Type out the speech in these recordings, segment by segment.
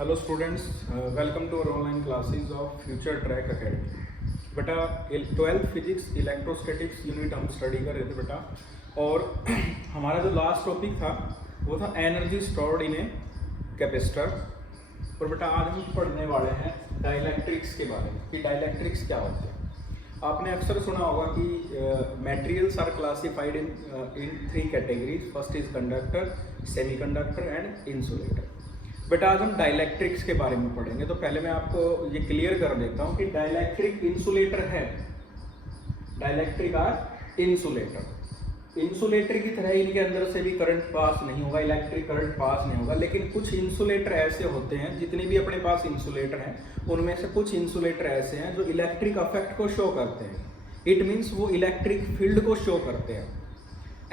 Hello students, welcome to our online classes of Future Track Academy। बेटा 12th physics electrostatics unit हम study कर रहे थे बेटा। और हमारा जो लास्ट टॉपिक था वो था energy stored in a capacitor. और बेटा आज हम पढ़ने वाले हैं डाइलेक्ट्रिक्स के बारे में कि डाइलेक्ट्रिक्स क्या होते हैं। आपने अक्सर सुना होगा कि materials are classified in 3 categories. First is conductor, semiconductor and insulator. बेटा आज हम डाइलेक्ट्रिक्स के बारे में पढ़ेंगे। तो पहले मैं आपको ये क्लियर कर देता हूँ कि डाइलेक्ट्रिक इंसुलेटर है, डाइलेक्ट्रिक आर इंसुलेटर। इंसुलेटर की तरह इनके अंदर से भी करंट पास नहीं होगा, इलेक्ट्रिक करंट पास नहीं होगा। लेकिन कुछ इंसुलेटर ऐसे होते हैं, जितने भी अपने पास इंसुलेटर हैं उनमें से कुछ इंसुलेटर ऐसे हैं जो इलेक्ट्रिक अफेक्ट को शो करते हैं। इट मीन्स वो इलेक्ट्रिक फील्ड को शो करते हैं।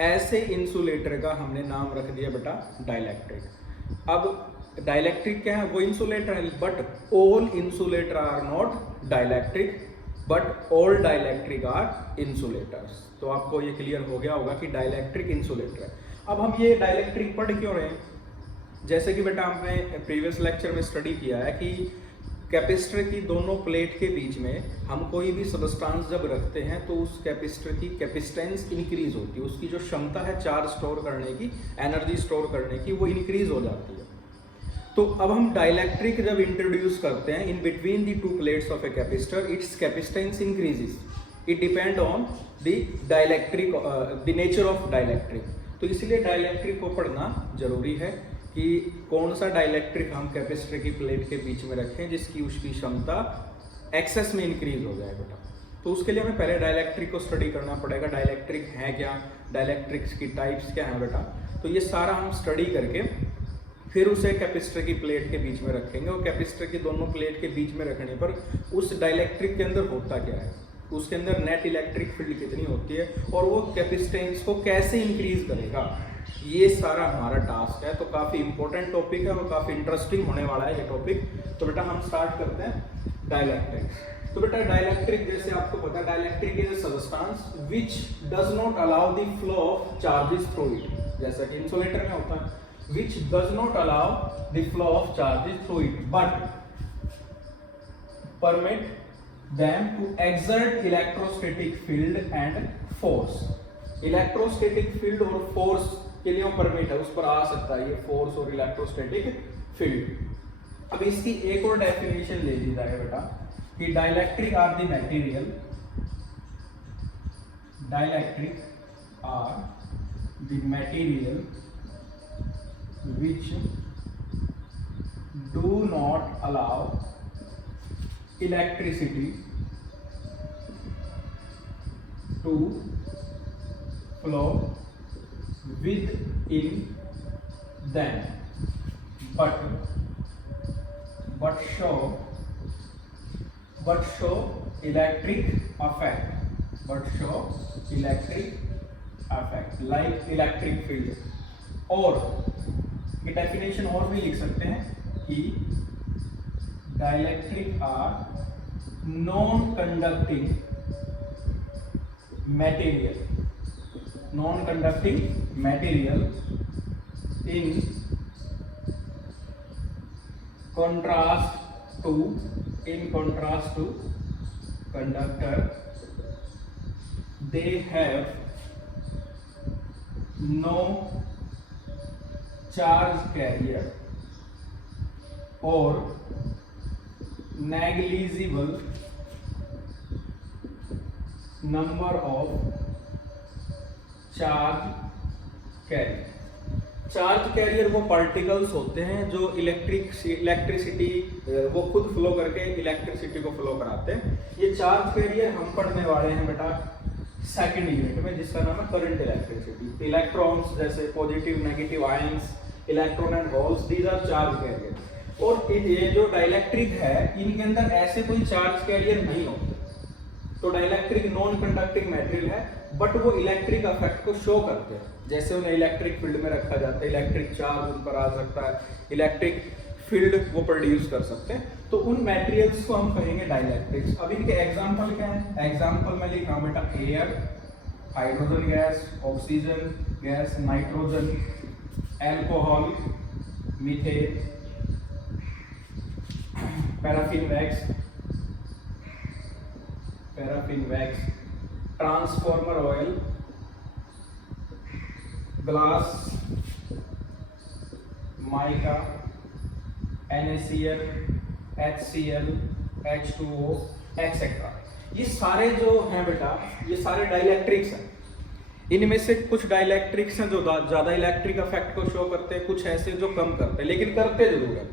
ऐसे इंसुलेटर का हमने नाम रख दिया बेटा डाइलेक्ट्रिक। अब डाइलेक्ट्रिक क्या है? वो इंसुलेटर है, but all insulator are not dielectric, but all dielectric are insulators. तो आपको ये क्लियर हो गया होगा कि डाइलेक्ट्रिक इंसुलेटर है। अब हम ये डाइलेक्ट्रिक पढ़ क्यों रहे हैं? जैसे कि बेटा हमने प्रीवियस लेक्चर में स्टडी किया है कि कैपेसिटर की दोनों प्लेट के बीच में हम कोई भी सबस्टांस जब रखते हैं तो उस कैपेसिटर की कैपेसिटेंस इंक्रीज होती है। उसकी जो क्षमता है चार्ज स्टोर करने की, एनर्जी स्टोर करने की, वो इंक्रीज हो जाती है। तो अब हम डाइलेक्ट्रिक जब इंट्रोड्यूस करते हैं इन between the two plates of a capacitor, it's capacitance increases. It depend on the dielectric, the nature of dielectric. तो इसलिए डाइलेक्ट्रिक को पढ़ना जरूरी है कि कौन सा डाइलेक्ट्रिक हम कैपेसिटर की प्लेट के बीच में रखें जिसकी उसकी क्षमता एक्सेस में इंक्रीज हो जाए बेटा। तो उसके लिए हमें पहले डाइलेक्ट्रिक को स्टडी करना पड़ेगा। डाइलेक्ट्रिक है क्या, डाइलेक्ट्रिक्स की टाइप्स क्या है बेटा। तो ये सारा हम स्टडी करके फिर उसे कैपेसिटर की प्लेट के बीच में रखेंगे। और कैपेसिटर की दोनों प्लेट के बीच में रखने पर उस डाइलेक्ट्रिक के अंदर होता क्या है, उसके अंदर नेट इलेक्ट्रिक फील्ड कितनी होती है और वो कैपेसिटेंस को कैसे इंक्रीज करेगा, ये सारा हमारा टास्क है। तो काफ़ी इंपॉर्टेंट टॉपिक है और काफ़ी इंटरेस्टिंग होने वाला है ये टॉपिक। तो बेटा हम स्टार्ट करते हैं डाइलेक्ट्रिक्स। तो बेटा डाइलेक्ट्रिक जैसे आपको पता है, dielectric is a substance which does not allow the flow of charges through it. जैसा कि इंसुलेटर में होता है, which does not allow the flow of charges through it but permit them to exert electrostatic field and force। Electrostatic field और force के लिए वो permit है, उस पर आ सकता है ये फोर्स और इलेक्ट्रोस्टैटिक फील्ड। अब इसकी एक और डेफिनेशन ले ली जाए बेटा कि dielectric are the material, dielectric are the material which do not allow electricity to flow within them but show electric effect like electric field। और की डेफिनेशन और भी लिख सकते हैं कि dielectric are non conducting material in contrast to conductor। they have no charge carrier और negligible number of charge carrier. Charge carrier वो पार्टिकल्स होते हैं जो इलेक्ट्रिसिटी वो खुद फ्लो करके इलेक्ट्रिसिटी को फ्लो कराते हैं। ये चार्ज कैरियर हम पढ़ने वाले हैं बेटा सेकंड यूनिट में, जिसका नाम है करंट इलेक्ट्रिसिटी। इलेक्ट्रॉन्स जैसे positive negative ions, electron and holes, these are charge carrier. और ये जो डाइलेक्ट्रिक है इनके अंदर ऐसे कोई चार्ज कैरियर नहीं होते। तो डाइलेक्ट्रिक नॉन कंडक्टिंग मटेरियल है बट वो इलेक्ट्रिक अफेक्ट को शो करते हैं। जैसे उन्हें इलेक्ट्रिक फील्ड में रखा जाता है, इलेक्ट्रिक चार्ज उन पर आ सकता है, इलेक्ट्रिक फील्ड वो प्रोड्यूस कर सकते हैं। तो उन मटेरियल्स को हम कहेंगे डाइलेक्ट्रिक्स। अब इनके एग्जांपल क्या है? एग्जांपल में लिख रहा हूं बेटा air, hydrogen gas, oxygen gas, nitrogen, alcohol, methane, paraffin wax, transformer oil, glass, mica, NaCl, HCl, H2O etcetera. ये सारे जो हैं बेटा, ये सारे डाइलेक्ट्रिक्स हैं। इनमें से कुछ डाइलेक्ट्रिक्स हैं जो ज्यादा इलेक्ट्रिक इफेक्ट को शो करते हैं, कुछ ऐसे जो कम करते हैं, लेकिन करते जरूर हैं।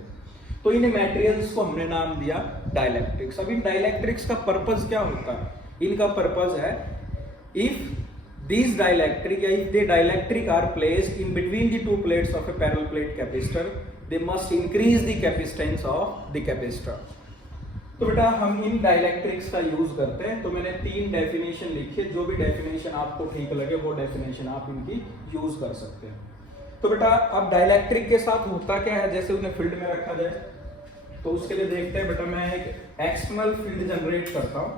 तो इन मटेरियल्स को हमने नाम दिया डाइलेक्ट्रिक्स। अब इन डाइलेक्ट्रिक्स का पर्पस क्या होता है? इनका पर्पस है, if these dielectric, if the dielectric are placed in between the two plates of a parallel plate capacitor, they must increase the capacitance of the capacitor। तो बेटा हम इन डाइलेक्ट्रिक्स का यूज करते हैं। तो मैंने 3 डेफिनेशन लिखी है, जो भी डेफिनेशन आपको ठीक लगे वो डेफिनेशन आप इनकी यूज कर सकते हैं। तो बेटा अब डाइलेक्ट्रिक के साथ होता क्या है, जैसे उन्हें फील्ड में रखा जाए, तो उसके लिए देखते हैं बेटा, मैं एक एक्सटर्नल फील्ड जनरेट करता हूँ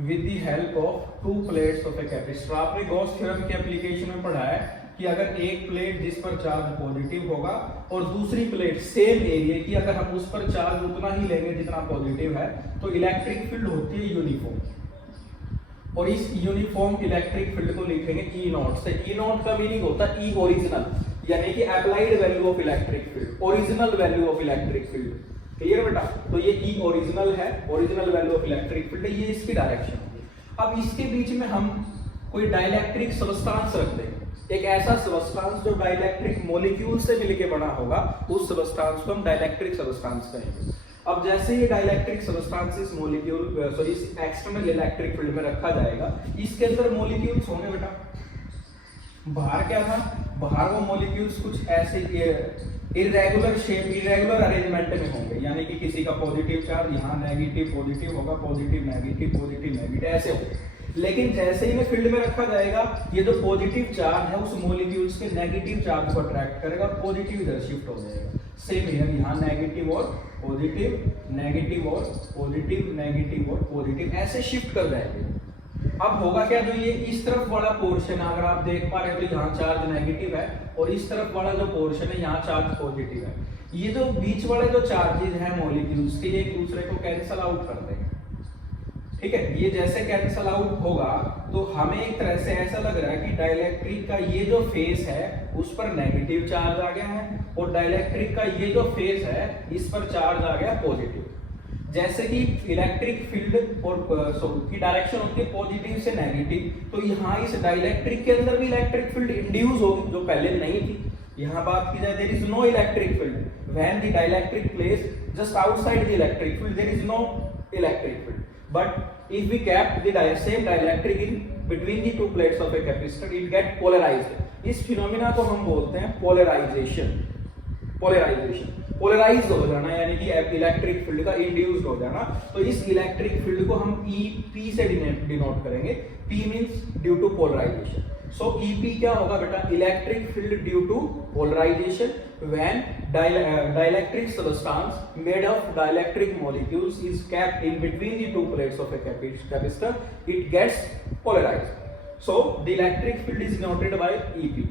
with the help of 2 plates of a capacitor। आपने गॉस थ्योरम के एप्लीकेशन में पढ़ा है कि अगर एक प्लेट जिस पर चार्ज पॉजिटिव होगा और दूसरी प्लेट सेम एरिया की, अगर हम उस पर चार्ज उतना ही लेंगे जितना पॉजिटिव है, तो इलेक्ट्रिक फील्ड होती है यूनिफॉर्म। और इस यूनिफॉर्म इलेक्ट्रिक फील्ड को लिखेंगे ई नॉट से। ई नॉट का मीनिंग होता है ई ओरिजिनल, यानी कि applied value of electric field, original value of electric field. Clear बेटा? तो ये ई ओरिजिनल है, original value of electric field, ये इसकी डायरेक्शन होगी। अब इसके बीच में हम कोई डाइलेक्ट्रिक सबस्टेंस रख देंगे, एक ऐसा सबस्टेंस जो डाइलेक्ट्रिक मॉलिक्यूल से मिलके बना होगा, उस सबस्टेंस को हम डाइलेक्ट्रिक सबस्टेंस कहेंगे। अब जैसे ये डाइलेक्ट्रिक सबस्टेंस इस मॉलिक्यूल इस एक्सटर्नल इलेक्ट्रिक फील्ड में रखा जाएगा, इसके अंदर मॉलिक्यूल्स होंगे बेटा। बाहर क्या था? बाहर वो मॉलिक्यूल्स कुछ ऐसे इरेगुलर शेप, इरेगुलर अरेंजमेंट में होंगे, यानी कि किसी का पॉजिटिव चार्ज यहाँ नेगेटिव पॉजिटिव होगा, पॉजिटिव नेगेटिव ऐसे होगा। लेकिन जैसे ही फील्ड में रखा जाएगा, ये जो पॉजिटिव चार्ज है उस मॉलिक्यूल्स के नेगेटिव चार्ज को अट्रैक्ट करेगा, पॉजिटिव इधर शिफ्ट हो जाएगा। सेम हियर, यहाँ नेगेटिव और पॉजिटिव, नेगेटिव और पॉजिटिव, नेगेटिव और पॉजिटिव, ऐसे शिफ्ट कर जाएंगे। अब होगा क्या, जो ये इस तरफ वाला पोर्शन अगर आप देख पा रहे हैं तो यहाँ चार्ज नेगेटिव है, और इस तरफ वाला जो पोर्शन है यहाँ चार्ज पॉजिटिव है। ये जो बीच वाले जो चार्जेस हैं मॉलिक्यूल्स के, एक दूसरे को कैंसल आउट कर देंगे। ठीक है, ये जैसे कैंसल आउट होगा तो हमें एक तरह से ऐसा लग रहा है कि डाइलेक्ट्रिक का ये जो फेस है उस पर नेगेटिव चार्ज आ गया है, और डाइलेक्ट्रिक का ये जो फेस है इस पर चार्ज आ गया पॉजिटिव। जैसे कि इलेक्ट्रिक फील्ड और की डायरेक्शन होती है पॉजिटिव से नेगेटिव, तो यहाँ इस डाइलेक्ट्रिक के अंदर भी इलेक्ट्रिक फील्ड इंड्यूस होगी जो पहले नहीं थी। यहाँ बात की जाए, there is no electric field when the dielectric place just outside the electric field, there is no electric field. But if we kept the same dielectric in between the two plates of a capacitor, it get polarized। इस phenomena को हम बोलते हैं polarisation. Polarised हो जाना, यानी कि electric field का इंड्यूस्ड हो जाना। तो इस इलेक्ट्रिक फील्ड को हम EP से डिनोट करेंगे। P means due to polarisation. So EP क्या होगा बेटा? Electric field due to polarisation when dielectric substance made of dielectric molecules is kept in between the two plates of a capacitor, it gets polarized। So the electric field is denoted by EP।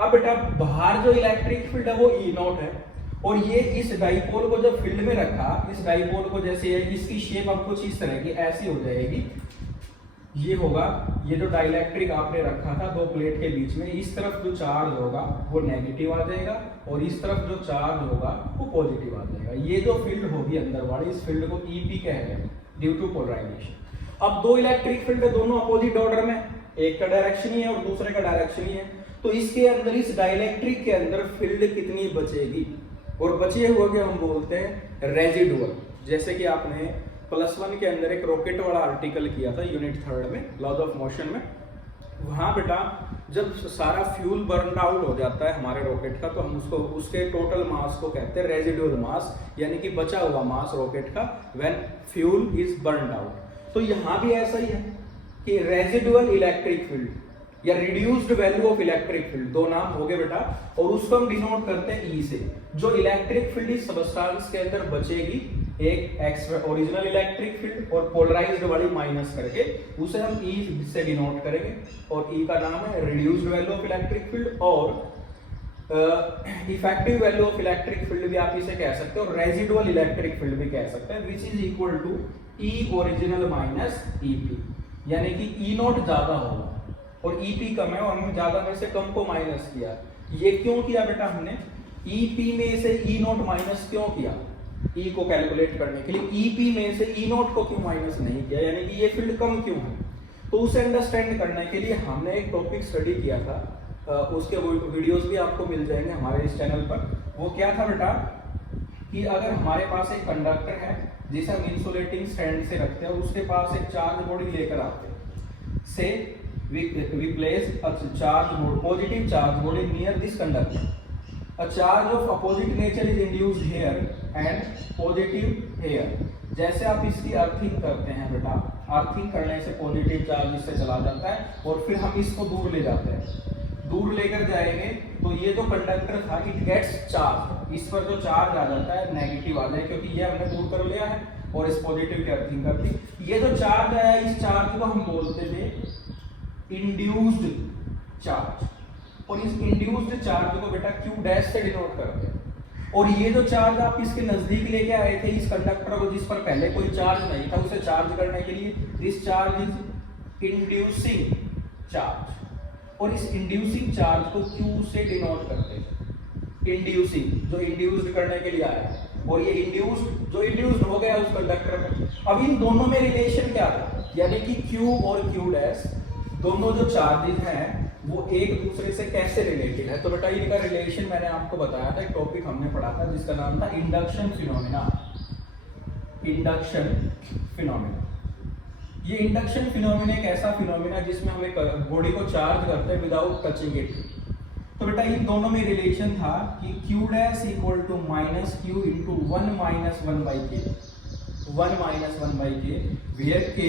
अब बेटा बाहर जो electric field है वो E not है, और ये इस डाइपोल को जब फील्ड में रखा, इस डाइपोल को जैसे है, इसकी शेप अब कुछ इस तरह की ऐसी हो जाएगी। ये होगा, ये जो डाइलेक्ट्रिक आपने रखा था दो प्लेट के बीच में, इस तरफ जो चार्ज होगा वो नेगेटिव आ जाएगा, और इस तरफ जो चार्ज होगा वो पॉजिटिव आ जाएगा। ये जो फील्ड होगी अंदर वाली, इस फील्ड को EP कह रहे हैं ड्यू टू पोलराइजेशन। अब दो इलेक्ट्रिक फील्ड है, दोनों अपोजिट ऑर्डर में, एक का डायरेक्शन ही है और दूसरे का डायरेक्शन ही है। तो इसके अंदर, इस डाइलेक्ट्रिक के अंदर फील्ड कितनी बचेगी, और बचे हुए के हम बोलते हैं रेजिडुअल। जैसे कि आपने +1 के अंदर एक रॉकेट वाला आर्टिकल किया था यूनिट 3 में, लॉज ऑफ मोशन में। वहां बेटा जब सारा फ्यूल बर्न आउट हो जाता है हमारे रॉकेट का, तो हम उसको, उसके टोटल मास को कहते हैं रेजिडुअल मास, यानी कि बचा हुआ मास रॉकेट का when fuel is burn out. तो यहाँ भी ऐसा ही है कि रेजिडुअल इलेक्ट्रिक फील्ड या reduced value of electric field, दो नाम हो गए बेटा, और उसको हम डिनोट करते हैं E से। जो इलेक्ट्रिक फील्ड इस सबस्टेंस के अंदर बचेगी, एक एक्स्ट्रा ओरिजिनल इलेक्ट्रिक फील्ड और पोलराइज्ड वाली माइनस करके, उसे हम E से डिनोट करेंगे, और E का नाम है reduced value of electric field, और effective value of electric field भी आप इसे कह सकते हो, और रेजिडुअल इलेक्ट्रिक फील्ड भी कह सकते हैं, which is equal to E original minus EP, यानी कि ई नॉट ज्यादा होगा और ईपी कम है, और हमने ज्यादा में से कम को माइनस किया। ये क्यों किया बेटा हमने? ईपी में से ई नॉट माइनस क्यों किया? ई को कैलकुलेट करने के लिए ईपी में से ई नॉट को क्यों माइनस नहीं किया, यानी कि ये फील्ड कम क्यों है? तो उसे अंडरस्टैंड करने के लिए हमने एक टॉपिक स्टडी किया था, उसके वीडियोस भी आपको मिल जाएंगे हमारे इस चैनल पर। वो क्या था बेटा कि अगर हमारे पास एक कंडक्टर है जिसे हम इंसुलेटिंग स्टैंड से रखते हैं, उसके पास एक चार्ज बॉडी लेकर आते हैं, से we place a charge body, positive charge body near this conductor. A charge of opposite nature is induced here and positive here. जैसे आप इसकी अर्थिंग करते हैं बेटा, अर्थिंग करने से पॉजिटिव चार्ज इससे चला जाता है और फिर हम इसको दूर ले जाते हैं। दूर लेकर जाएंगे तो ये जो कंडक्टर था इट गेट्स चार्ज, इस पर जो चार्ज आ जाता है नेगेटिव आ जाए, क्योंकि ये हमने दूर कर लिया है और इस पॉजिटिव की अर्थिंग कर दी। ये जो चार्ज आया, इस चार्ज को हम बोलते थे इंड्यूस्ड चार्ज, और इस इंड्यूस्ड चार्ज को बेटा क्यू डैश से डिनोट करते हैं। और ये जो चार्ज आप इसके नजदीक लेके आए थे इस कंडक्टर को, जिस पर पहले कोई चार्ज नहीं था, उसे चार्ज करने के लिए this charge is inducing charge, और इस इंड्यूसिंग चार्ज को क्यू से डिनोट करते हैं। इंड्यूसिंग जो इंड्यूस्ड करने के लिए आया, और ये इंड्यूस्ड जो इंड्यूस्ड हो गया उस कंडक्टर में। अब इन दोनों में रिलेशन क्या था, यानी कि क्यू और क्यू डैश दोनों जो चार्जेस हैं वो एक दूसरे से कैसे रिलेटेड है। तो बेटा इनका रिलेशन मैंने आपको बताया था, एक टॉपिक हमने पढ़ा था जिसका नाम था इंडक्शन फिनोमेना। इंडक्शन फिनोमेना, ये इंडक्शन फिनोमेना एक ऐसा फिनोमेना जिसमें हम एक बॉडी को चार्ज करते हैं विदाउट टचिंग इट। तो बेटा इन दोनों में रिलेशन था कि q dash equal to minus Q into 1 minus 1 by K, 1 minus 1 by K, where k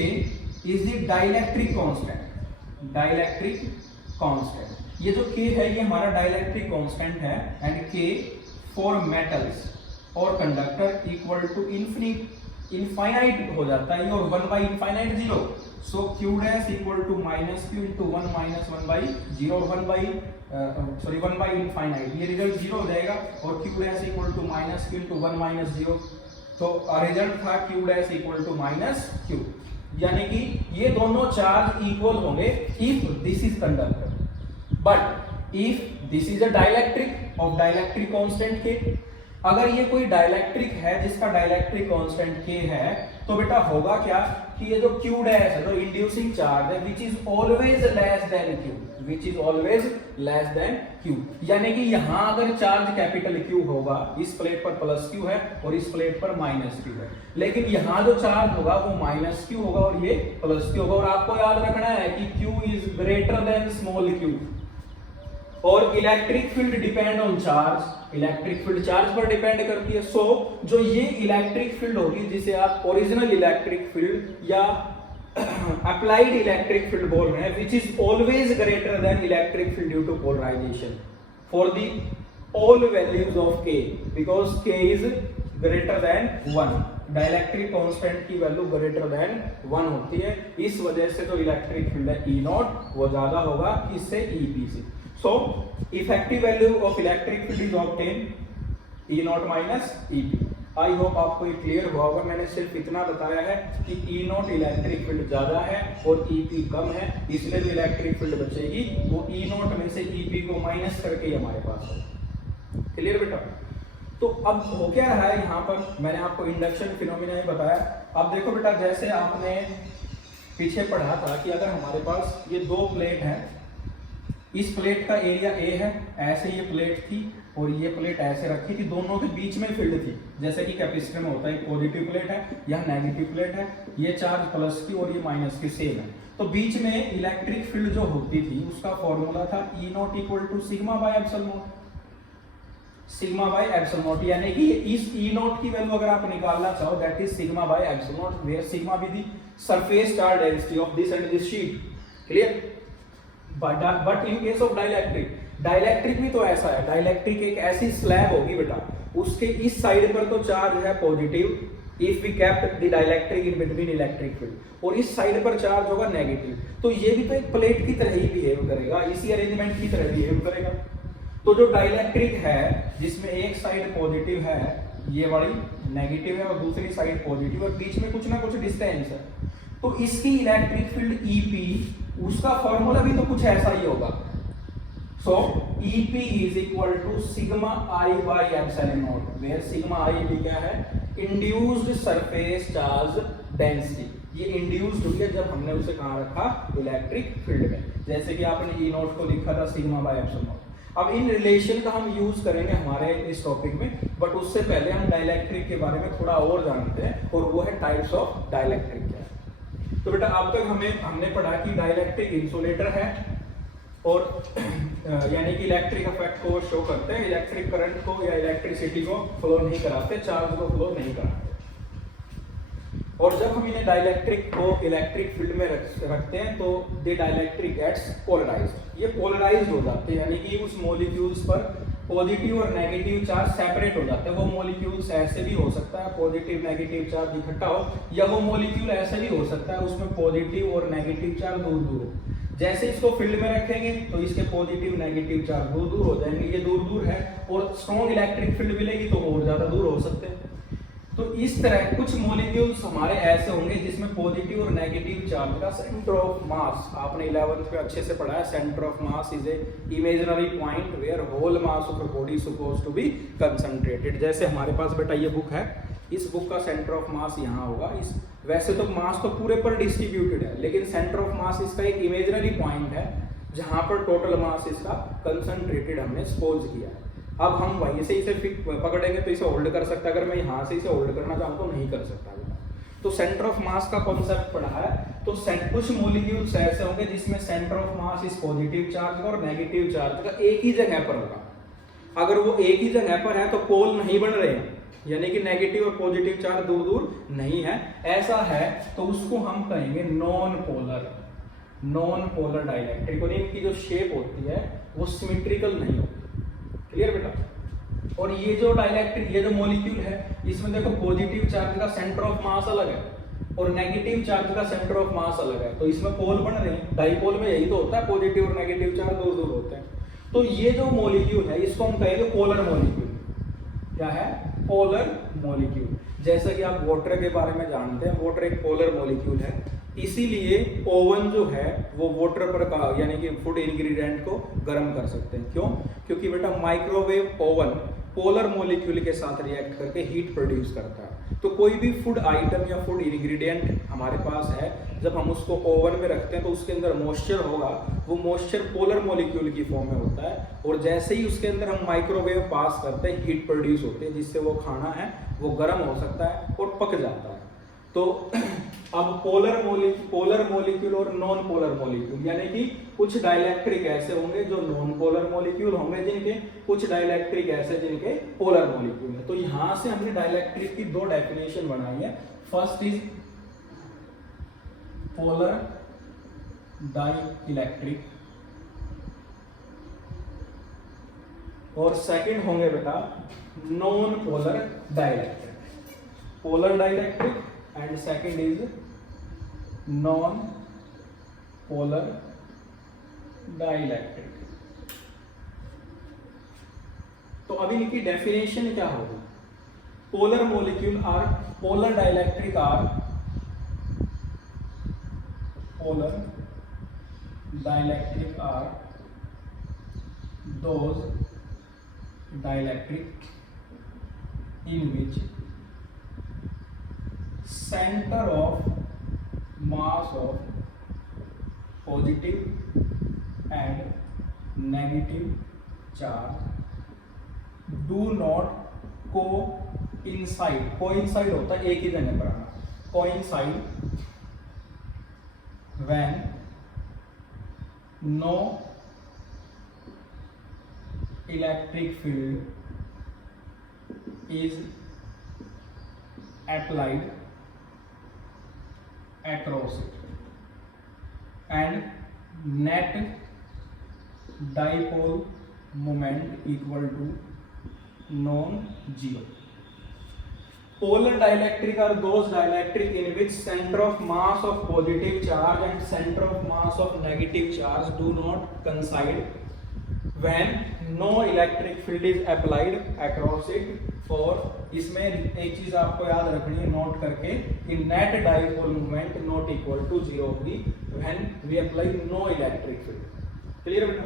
is the dielectric constant. Dielectric constant, ये जो k है ये हमारा डाइलेक्ट्रिक कांस्टेंट है, एंड k फॉर मेटल्स और कंडक्टर इक्वल टू इनफाइनाइट हो जाता है, और 1 by infinite 0। So q dash equal to minus Q into 1 minus 1 by 0, 1 by infinite, ये रिजल्ट 0 हो जाएगा, और q dash equal to minus Q into 1 minus 0, तो रिजल्ट था q dash equal to minus q, यानी कि ये दोनों चार्ज इक्वल होंगे if this is conductor, but if this is a dielectric of dielectric constant k। अगर ये कोई डाइलेक्ट्रिक है जिसका डाइलेक्ट्रिक कांस्टेंट k है, तो बेटा होगा क्या कि ये जो q डैश है, जो इंड्यूसिंग चार्ज है, विच is always less than q, which is always less than q, यानी कि यहां अगर चार्ज कैपिटल Q होगा, इस प्लेट पर प्लस q है और इस प्लेट पर माइनस q है, लेकिन यहां जो चार्ज होगा वो माइनस q होगा और ये प्लस q होगा। और आपको याद रखना है कि q is greater then small q, और electric field depend on charge, electric field charge पर डिपेंड करती है। सो जो ये इलेक्ट्रिक फील्ड होगी जिसे आप ओरिजिनल इलेक्ट्रिक फील्ड या अप्लाइड इलेक्ट्रिक फील्ड बोल रहे हैं, which is always greater than electric field due to polarisation for the all values of k, because k is greater than 1, dielectric constant की value greater than 1 होती है, इस वजह से जो इलेक्ट्रिक फील्ड है E नॉट वो ज्यादा होगा किससे, EP से। So effective value of electric field is obtained E naught minus EP। I hope आपको ये क्लियर हुआ होगा। मैंने सिर्फ इतना बताया है कि E नॉट इलेक्ट्रिक फील्ड ज्यादा है और EP कम है, इसलिए जो इलेक्ट्रिक फील्ड बचेगी वो E नॉट में से EP को माइनस करके ही हमारे पास है। क्लियर बेटा? तो अब हो क्या रहा है यहाँ पर, मैंने आपको इंडक्शन फिनोमिना ही बताया। अब देखो बेटा, जैसे आपने पीछे पढ़ा था कि अगर हमारे पास ये दो प्लेट है, इस प्लेट का एरिया A है, ऐसे ये प्लेट थी और ये प्लेट ऐसे रखी थी, दोनों के बीच में फील्ड थी, जैसे कि कैपेसिटर में होता है, पॉजिटिव प्लेट है, यह नेगेटिव प्लेट है, ये चार्ज प्लस की और ये माइनस की सेम है। तो बीच में इलेक्ट्रिक फील्ड जो होती थी उसका फॉर्मूला था E naught equal to sigma by epsilon naught, sigma by epsilon naught, यानी कि इस E नॉट की वैल्यू अगर आप निकालना चाहो that is sigma by epsilon naught, where sigma be the surface charge density of this and this sheet. Clear? But in case of dielectric, dielectric भी तो ऐसा है, डाइलेक्ट्रिक एक ऐसी स्लैब होगी बेटा, उसके इस साइड पर तो चार्ज है positive if we kept the dielectric in between electric field, और इस साइड पर चार्ज होगा नेगेटिव, तो ये भी तो एक प्लेट की तरह ही बिहेव करेगा, इसी अरेंजमेंट की तरह बिहेव करेगा। तो जो डाइलेक्ट्रिक है जिसमें एक साइड पॉजिटिव है, ये वाली नेगेटिव है, और दूसरी साइड पॉजिटिव, और बीच में कुछ ना कुछ डिस्टेंस है, तो इसकी इलेक्ट्रिक फील्ड EP, उसका फॉर्मूला भी तो कुछ ऐसा ही होगा। So EP is equal to sigma I by epsilon naught, where sigma I भी क्या है, इंड्यूस्ड सरफेस चार्ज डेंसिटी। ये इंड्यूस्ड हुई है जब हमने उसे कहाँ रखा, इलेक्ट्रिक फील्ड में, जैसे कि आपने E नॉट को लिखा था सिग्मा बाई एप्सिलॉन नॉट। अब इन रिलेशन का हम यूज करेंगे हमारे इस टॉपिक में, बट उससे पहले हम डाइलेक्ट्रिक के बारे में थोड़ा और जानते हैं, और वो है टाइप्स ऑफ डाइलेक्ट्रिक क्या है। तो बेटा अब तक हमने पढ़ा कि डाइलेक्ट्रिक इंसुलेटर है, और यानी कि इलेक्ट्रिक इफेक्ट को शो करते हैं, इलेक्ट्रिक करंट को या इलेक्ट्रिसिटी को फ्लो नहीं कराते, चार्ज को फ्लो नहीं कराते। और जब हम इन्हें डाइलेक्ट्रिक को इलेक्ट्रिक फील्ड में रखते हैं तो दे डाइलेक्ट्रिक गेट्स पोलराइज्ड, ये पोलराइज्ड हो जाते हैं, यानी कि उस मॉलिक्यूल्स पर पॉजिटिव और नेगेटिव चार्ज सेपरेट हो जाते हैं। वो मॉलिक्यूल्स ऐसे भी हो सकता है पॉजिटिव नेगेटिव चार्ज इकट्ठा हो, या वो मॉलिक्यूल ऐसे भी हो सकता है उसमें पॉजिटिव और नेगेटिव चार्ज दूर दूर हो। जैसे इसको फील्ड में रखेंगे तो इसके पॉजिटिव नेगेटिव चार्ज दूर दूर हो जाएंगे, ये दूर दूर है, और स्ट्रॉन्ग इलेक्ट्रिक फील्ड मिलेगी तो और ज्यादा दूर हो सकते हैं। तो इस तरह कुछ मॉलिक्यूल्स हमारे ऐसे होंगे जिसमें पॉजिटिव और नेगेटिव चार्ज का सेंटर ऑफ मास, आपने 11th में अच्छे से पढ़ा है, centre of mass is a imaginary point where whole mass of the body supposed to be concentrated. जैसे हमारे पास बेटा ये बुक है, इस बुक का सेंटर ऑफ मास यहाँ होगा। इस वैसे तो मास तो पूरे पर डिस्ट्रीब्यूटेड है, लेकिन सेंटर ऑफ मास इसका एक इमेजिनरी पॉइंट है जहां पर टोटल मास इसका कंसंट्रेटेड हमने सपोज किया है। अब हम वहीं से इसे पकड़ेंगे तो इसे होल्ड कर सकता है, अगर मैं यहाँ से इसे होल्ड करना चाहूँ तो नहीं कर सकता। तो सेंटर ऑफ मास का कॉन्सेप्ट पढ़ा है। तो कुछ मॉलिक्यूल्स ऐसे होंगे जिसमें सेंटर ऑफ मास इस पॉजिटिव चार्ज का और नेगेटिव चार्ज का एक ही जगह पर होगा। अगर वो एक ही जगह पर है तो पोल नहीं बन रहे हैं, यानी कि नेगेटिव और पॉजिटिव चार्ज दूर दूर नहीं है। ऐसा है तो उसको हम कहेंगे नॉन पोलर डाइलेक्ट्रिक, और इनकी जो शेप होती है वो सिमेट्रिकल नहीं होती। क्लियर बेटा। और ये जो डाइलेक्ट्रिक, ये जो मॉलिक्यूल है, इसमें देखो पॉजिटिव चार्ज का सेंटर ऑफ मास अलग है और नेगेटिव चार्ज का सेंटर ऑफ मास अलग है, तो इसमें पोल बन रहे हैं। डाइपोल में यही तो होता है, पॉजिटिव और नेगेटिव चार्ज दूर दूर होते हैं। तो ये जो मॉलिक्यूल है इसको हम कहेंगे पोलर मॉलिक्यूल। क्या है? Polar molecule. जैसा कि आप वाटर के बारे में जानते हैं, वाटर एक पोलर मॉलिक्यूल है, इसीलिए ओवन जो है वो वाटर पर यानी कि फूड इंग्रेडिएंट को गर्म कर सकते हैं। क्यों? क्योंकि बेटा माइक्रोवेव ओवन पोलर मॉलिक्यूल के साथ रिएक्ट करके हीट प्रोड्यूस करता है। तो कोई भी फूड आइटम या फूड इंग्रेडिएंट हमारे पास है, जब हम उसको ओवन में रखते हैं तो उसके अंदर मॉइस्चर होगा, वो मॉइस्चर पोलर मॉलिक्यूल की फॉर्म में होता है, और जैसे ही उसके अंदर हम माइक्रोवेव पास करते हैं हीट प्रोड्यूस होती है, जिससे वो खाना है वो गर्म हो सकता है और पक जाता है। तो अब पोलर मॉलिक्यूल और नॉन पोलर मॉलिक्यूल, यानी कि कुछ डाइलेक्ट्रिक ऐसे होंगे जो नॉन पोलर मॉलिक्यूल होंगे जिनके, कुछ डाइलेक्ट्रिक ऐसे जिनके पोलर मॉलिक्यूल है। तो यहां से हमने डाइलेक्ट्रिक की दो डेफिनेशन बनाई है। फर्स्ट इज पोलर डाइलेक्ट्रिक, और सेकंड होंगे बेटा non polar dielectric. Polar dielectric and second is non polar dielectric। तो अभी इनकी डेफिनेशन क्या होगी? Polar molecule or polar dielectric are polar dielectric are those dielectric in which center of mass of positive and negative charge do not coincide। coincide होता है एक ही जगह पर आना, coincide when no electric field is applied across it and net dipole moment equal to non-zero। Polar dielectric are those dielectric in which center of mass of positive charge and center of mass of negative charge do not coincide when no electric field is applied across it, और इसमें एक चीज आपको याद रखनी है note करके कि net dipole movement not equal to 0 होगी when we apply no electric field. Clear बेटा?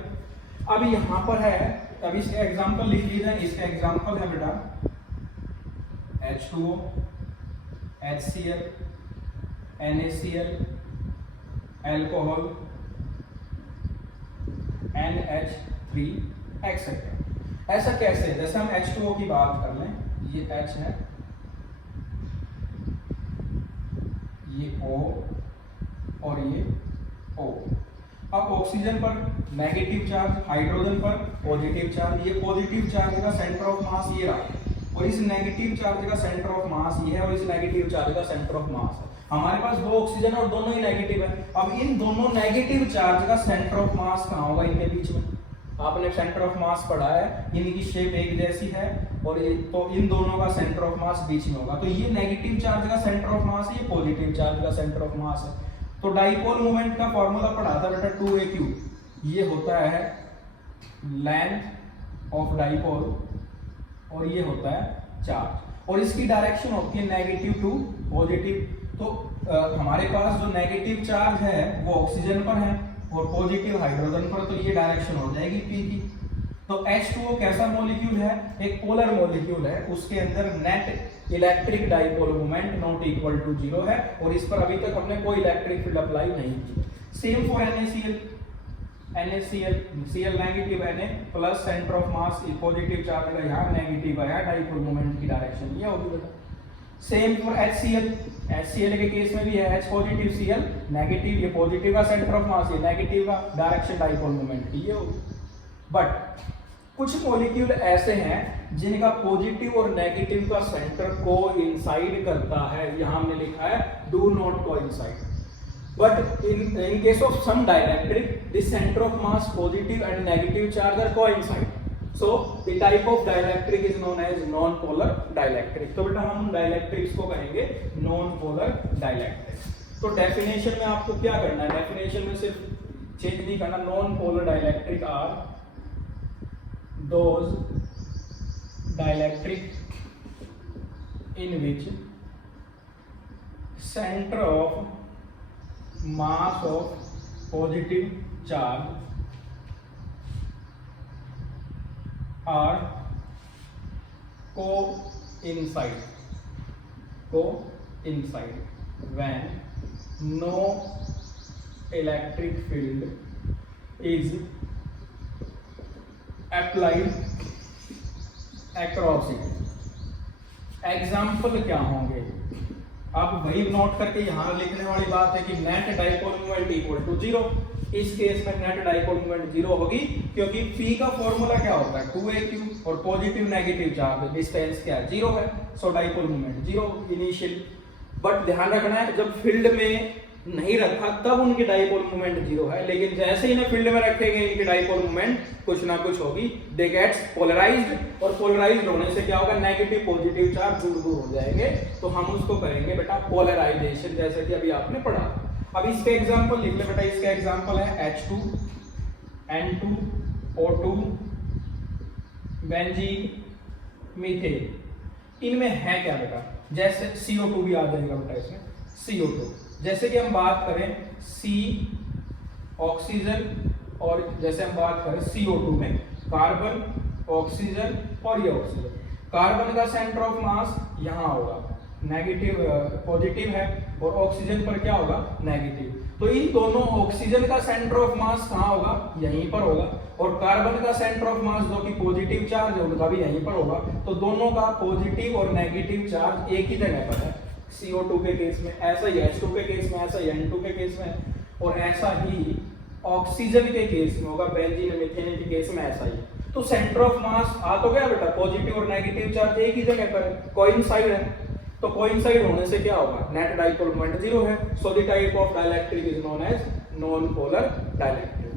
अब यहाँ पर है, अब इसका एग्जांपल लिख लीजिए। इसका एग्जांपल है बेटा H2O, HCl, NaCl, alcohol, NH3 etcetera. ऐसा कैसे? जैसे हम H2O की बात कर लें, ये H है, ये O और ये O। अब ऑक्सीजन पर नेगेटिव चार्ज, हाइड्रोजन पर पॉजिटिव चार्ज। ये पॉजिटिव चार्ज का सेंटर ऑफ मास ये रहा, और इस नेगेटिव चार्ज का सेंटर ऑफ मास ये है, और इस नेगेटिव चार्ज का सेंटर ऑफ मास है। हमारे पास दो ऑक्सीजन और दोनों ही नेगेटिव है। अब इन दोनों नेगेटिव चार्ज का सेंटर ऑफ मास कहाँ होगा इनके बीच में? आपने सेंटर ऑफ मास पढ़ा है, इनकी शेप एक जैसी है, और ये तो इन दोनों का सेंटर ऑफ मास बीच में होगा। तो ये नेगेटिव चार्ज का सेंटर ऑफ मास है, ये पॉजिटिव चार्ज का सेंटर ऑफ मास है। तो डाइपोल मोमेंट का फॉर्मूला पढ़ा था बेटा 2aq। ये होता है लेंथ ऑफ डाइपोल, और ये होता है चार्ज, और इसकी डायरेक्शन होती है नेगेटिव टू पॉजिटिव। तो हमारे पास जो नेगेटिव चार्ज है वो ऑक्सीजन पर है और पॉजिटिव हाइड्रोजन पर, तो ये डायरेक्शन हो जाएगी P की। तो H2O कैसा मॉलिक्यूल है? एक पोलर मॉलिक्यूल है, उसके अंदर net electric dipole moment not equal to 0 है, और इस पर अभी तक हमने कोई इलेक्ट्रिक फील्ड अप्लाई नहीं की। Same for NaCl, Cl negative, Na plus centre of mass positive charge का यहाँ नेगेटिव है, डाइपोल मोमेंट की डायरेक्शन ये होगी बेटा। सेम फॉर HCl के केस में भी है, H पॉजिटिव Cl नेगेटिव, ये पॉजिटिव का सेंटर ऑफ मास, ये नेगेटिव का डायरेक्शन डाइपोल मोमेंट की ये होगी। बट कुछ मॉलिक्यूल ऐसे हैं जिनका पॉजिटिव और नेगेटिव का सेंटर कोइंसाइड करता है, यहां हमने लिखा है do not coincide. But in case of some dielectric, the center of mass positive and negative charge are coincide. So the type of dielectric is known as non-polar dielectric. तो बेटा हम dielectrics को कहेंगे non-polar dielectric। तो definition में आपको क्या करना है? डेफिनेशन में सिर्फ चेंज नहीं करना। non-polar dielectric are those dielectric in which center of mass of positive charge are coincide when no electric field is applied across it। Example क्या होंगे? अब वही नोट करके यहाँ लिखने वाली बात है कि net dipole moment equal to 0। इस केस में नेट डाइपोल मोमेंट 0 होगी, क्योंकि P का फॉर्मूला क्या होता है 2aq, और पॉजिटिव नेगेटिव चार्ज डिस्टेंस क्या है 0 है, सो डाइपोल मोमेंट 0 इनिशियल। बट ध्यान रखना है जब फील्ड में नहीं रखा तब उनकी डाइपोल मोमेंट 0 है, लेकिन जैसे ही इन्हें फील्ड में रखेंगे इनकी डाइपोल मोमेंट कुछ ना कुछ होगी, दे गेट्स पोलराइज्ड, और पोलराइज्ड होने से क्या होगा नेगेटिव पॉजिटिव चार्ज दूर दूर हो जाएंगे, तो हम उसको करेंगे बेटा पोलराइजेशन, जैसे कि अभी आपने पढ़ा। अब इसके एग्जांपल लिख ले बेटा। इसका एग्जांपल है H2, N2, O2, benzene, methane. इनमें है क्या बेटा? जैसे CO2 भी आ जाएगा बेटा इसमें, CO2। जैसे कि हम बात करें C ऑक्सीजन, और जैसे हम बात करें CO2 में कार्बन, ऑक्सीजन और ये ऑक्सीजन। कार्बन का सेंटर ऑफ मास यहाँ होगा नेगेटिव, पॉजिटिव है, और ऑक्सीजन पर क्या होगा नेगेटिव। तो इन दोनों ऑक्सीजन का सेंटर ऑफ मास कहाँ होगा? यहीं पर होगा, और कार्बन का सेंटर ऑफ मास जो कि पॉजिटिव चार्ज है उनका भी यहीं पर होगा। तो दोनों का पॉजिटिव और नेगेटिव चार्ज एक ही जगह पर है। CO2 के केस में ऐसा ही, H2 के केस में ऐसा ही, N2 के केस में, और ऐसा ही ऑक्सीजन के केस में होगा, बेंजीन मीथेन के केस में ऐसा ही। तो सेंटर ऑफ मास आ तो गया बेटा, पॉजिटिव और नेगेटिव चार्ज एक ही जगह पर है, कोइंसाइड है। तो कोइंसाइड होने से क्या होगा? नेट डाइपोल मोमेंट 0 है। So the type of dielectric is known as non polar dielectric.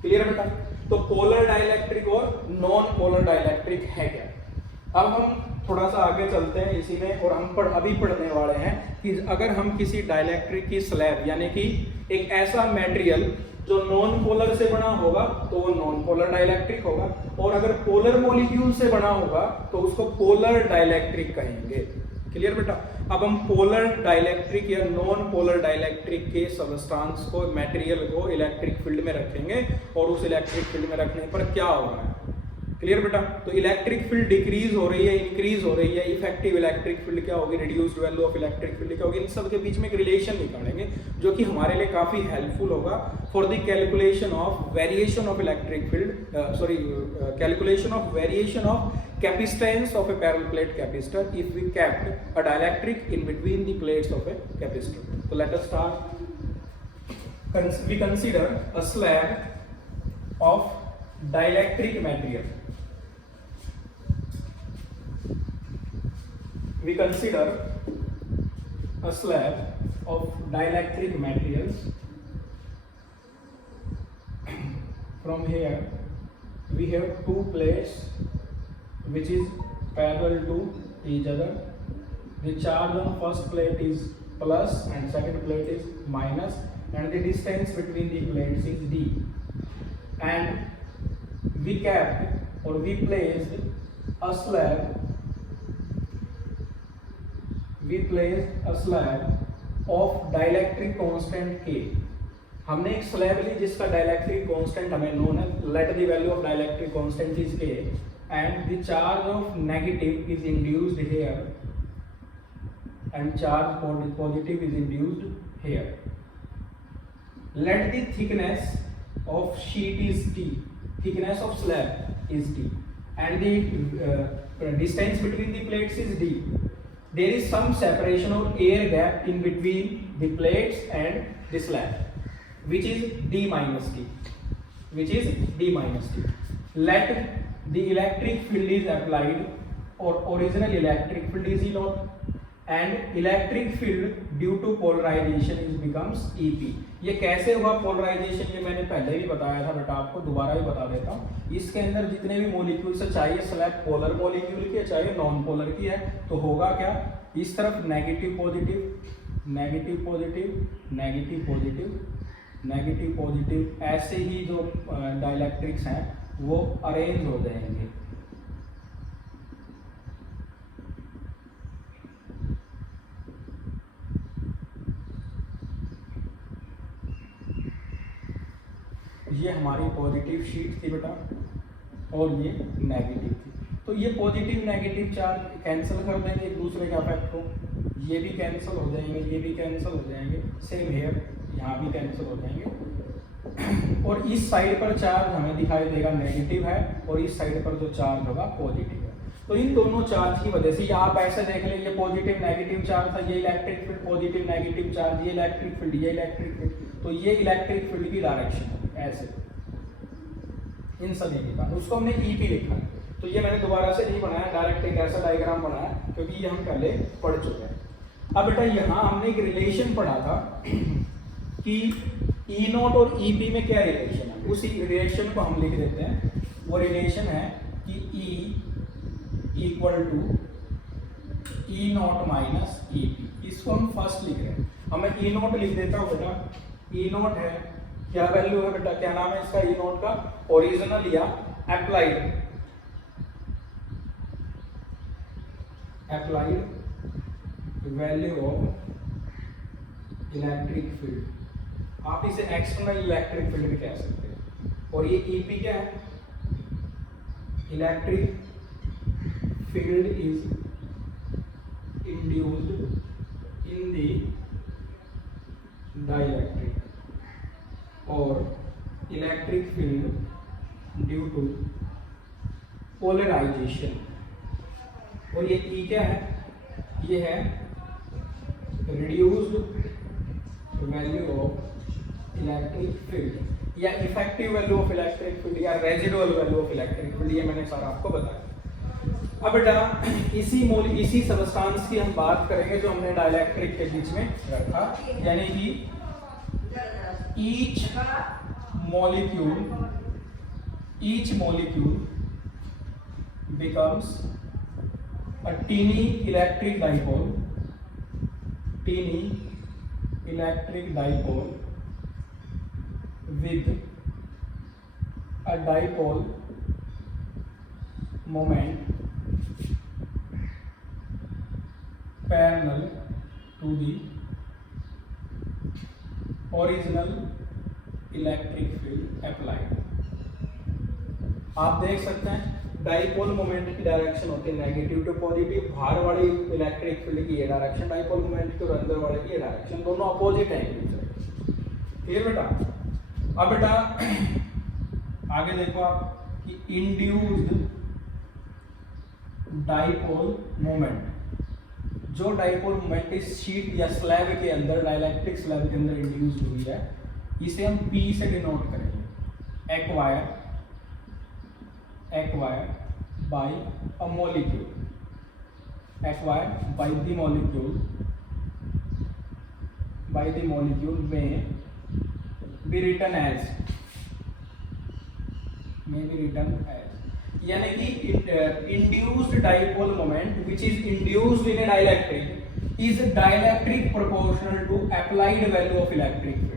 Clear बेटा? तो पोलर डाइलेक्ट्रिक और नॉन पोलर डाइलेक्ट्रिक है क्या? अब हम थोड़ा सा आगे चलते हैं इसी में, और हम अभी पढ़ने वाले हैं कि अगर हम किसी डाइलेक्ट्रिक की स्लैब यानी कि एक ऐसा मटेरियल जो नॉन पोलर से बना होगा तो वो नॉन पोलर डाइलेक्ट्रिक होगा, और अगर पोलर मॉलिक्यूल से बना होगा तो उसको पोलर डाइलेक्ट्रिक कहेंगे। क्लियर बेटा? अब हम पोलर डाइलेक्ट्रिक या नॉन पोलर डाइलेक्ट्रिक के सबस्टांस को, मटेरियल को इलेक्ट्रिक फील्ड में रखेंगे, और उस इलेक्ट्रिक फील्ड में रखने पर क्या हो रहा है। क्लियर बेटा? तो इलेक्ट्रिक फील्ड डिक्रीज हो रही है, इंक्रीज हो रही है, इफेक्टिव इलेक्ट्रिक फील्ड क्या होगी, reduced value of electric field क्या होगी, इन सब के बीच में एक रिलेशन निकालेंगे जो कि हमारे लिए काफी हेल्पफुल होगा for the calculation of variation of electric field, calculation of variation of capacitance of a parallel plate capacitor if we kept a dielectric in between the plates of a capacitor. तो let us start. We consider a slab of dielectric material. We consider a slab of dielectric materials. From here we have two plates which is parallel to each other. The charge on first plate is plus and second plate is minus, and the distance between the plates is d, and we kept or we placed a slab of dielectric constant K. हमने एक slab ली जिसका dielectric constant हमें known है, let the value of dielectric constant is K and the charge of negative is induced here and charge positive is induced here. Let the thickness of sheet is T, thickness of slab is T, and the distance between the plates is D. There is some separation or air gap in between the plates and the slab, which is D minus T, which is D minus T. Let the electric field is applied, or original electric field is E naught, and electric field due to polarization is becomes EP. ये कैसे हुआ polarisation, ये मैंने पहले भी बताया था बेटा, आपको दोबारा भी बता देता हूँ। इसके अंदर जितने भी मॉलिक्यूल्स है, चाहे स्लैब पोलर मॉलिक्यूल की है चाहे नॉन पोलर की है, तो होगा क्या, इस तरफ negative positive negative positive negative positive negative positive, ऐसे ही जो डाइलेक्ट्रिक्स हैं वो अरेंज हो जाएंगे। ये हमारी पॉजिटिव शीट थी बेटा और ये नेगेटिव थी, तो ये पॉजिटिव नेगेटिव चार्ज कैंसिल कर देंगे एक दूसरे के इफेक्ट को, ये भी कैंसिल हो जाएंगे, ये भी कैंसिल हो जाएंगे, सेम हेयर यहाँ भी कैंसिल हो जाएंगे। और इस साइड पर चार्ज हमें दिखाई देगा नेगेटिव है, और इस साइड पर जो चार्ज होगा पॉजिटिव है। तो इन दोनों चार्ज की वजह से आप ऐसे देख लें, ये पॉजिटिव नेगेटिव चार्ज था, ये electric field positive negative charge, ये इलेक्ट्रिक फील्ड, ये इलेक्ट्रिक फील्ड, तो ये इलेक्ट्रिक फील्ड की डायरेक्शन है ऐसे इन सभी के कारण, उसको हमने EP लिखा है। तो ये मैंने दोबारा से नहीं बनाया, डायरेक्ट एक ऐसा डायग्राम बनाया क्योंकि ये हम पहले पढ़ चुके हैं। अब बेटा यहाँ हमने एक रिलेशन पढ़ा था कि E नॉट और EP में क्या रिलेशन है, उसी रिलेशन को हम लिख देते हैं। वो रिलेशन है कि E equal to E naught minus EP, इसको हम फर्स्ट लिख रहे हैं। अब मैं E नॉट लिख देता हूँ बेटा, E नॉट है, क्या वैल्यू है बेटा, क्या नाम है इसका E नॉट का, ओरिजिनल या applied value of electric field, आप इसे एक्सटर्नल इलेक्ट्रिक फील्ड भी कह सकते हैं। और ये EP क्या है, electric field is induced in the dielectric, और electric field due to polarization. और ये E क्या है, ये है reduced value of electric field या effective value of electric field या residual value of electric field, ये मैंने सारा आपको बताया। अब बेटा इसी सबस्टांस की हम बात करेंगे जो हमने डाइलेक्ट्रिक के बीच में रखा, यानी कि each molecule becomes a teeny electric dipole with a dipole moment parallel to the original electric field applied। आप देख सकते हैं डाइपोल मोमेंट की डायरेक्शन होती है नेगेटिव टू पॉजिटिव, बाहर वाली इलेक्ट्रिक फील्ड की ये डायरेक्शन डाइपोल मोमेंट की और अंदर वाले की ये डायरेक्शन, दोनों अपोजिट है एक दूसरे। क्लियर बेटा? अब बेटा आगे देखो आप कि इंड्यूस्ड डाइपोल मोमेंट, जो डाइपोल मोमेंट इस शीट या स्लैब के अंदर, डाइलेक्ट्रिक स्लैब के अंदर इंड्यूस्ड हुई है, इसे हम P से डिनोट करेंगे। acquired by a molecule, acquired by the molecule may be written as, यानी कि induced dipole moment which is induced in a dielectric is dielectric proportional to applied value of electric field।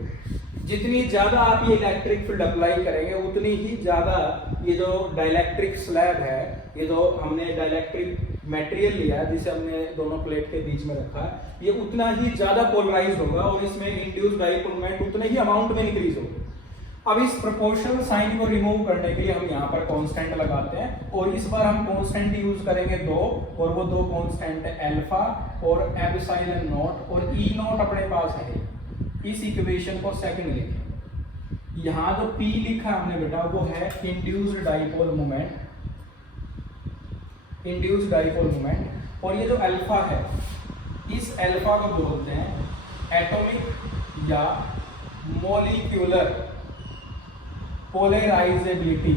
जितनी ज्यादा आप ये electric field apply करेंगे उतनी ही ज्यादा ये जो डाइलेक्ट्रिक स्लैब है, ये जो हमने डाइलेक्ट्रिक मटेरियल लिया है जिसे हमने दोनों प्लेट के बीच में रखा है, ये उतना ही ज्यादा पोलराइज्ड होगा और इसमें इंड्यूस्ड डाइपोल मोमेंट उतने ही अमाउंट में इंक्रीज होगा। अब इस प्रोपोर्शनल साइन को रिमूव करने के लिए हम यहाँ पर कांस्टेंट लगाते हैं और इस बार हम कांस्टेंट यूज करेंगे दो, और वो दो कांस्टेंट है अल्फा और एप्सिलॉन नॉट, और ई नॉट अपने पास है। इस इक्वेशन को सेकंड लिखें। यहाँ जो P लिखा हमने बेटा वो है इंड्यूस्ड डाइपोल मोमेंट, और ये जो अल्फा है, इस अल्फा को बोलते हैं एटॉमिक या मॉलिक्यूलर पोलराइजेबिलिटी।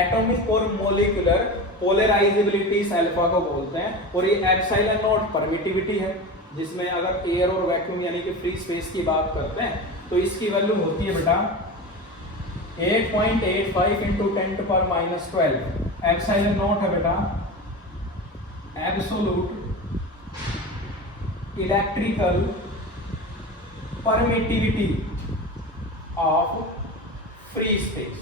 एटॉमिक और मॉलिक्यूलर पोलराइजेबिलिटी इस अल्फा को बोलते हैं, और ये एप्सिलॉन नॉट परमिटिविटी है, जिसमें अगर एयर और वैक्यूम यानी कि फ्री स्पेस की बात करते हैं तो इसकी वैल्यू होती है बेटा 8.85 इंटू 10⁻⁻12। एप्सिलॉन नॉट है बेटा absolute electrical permittivity of free space.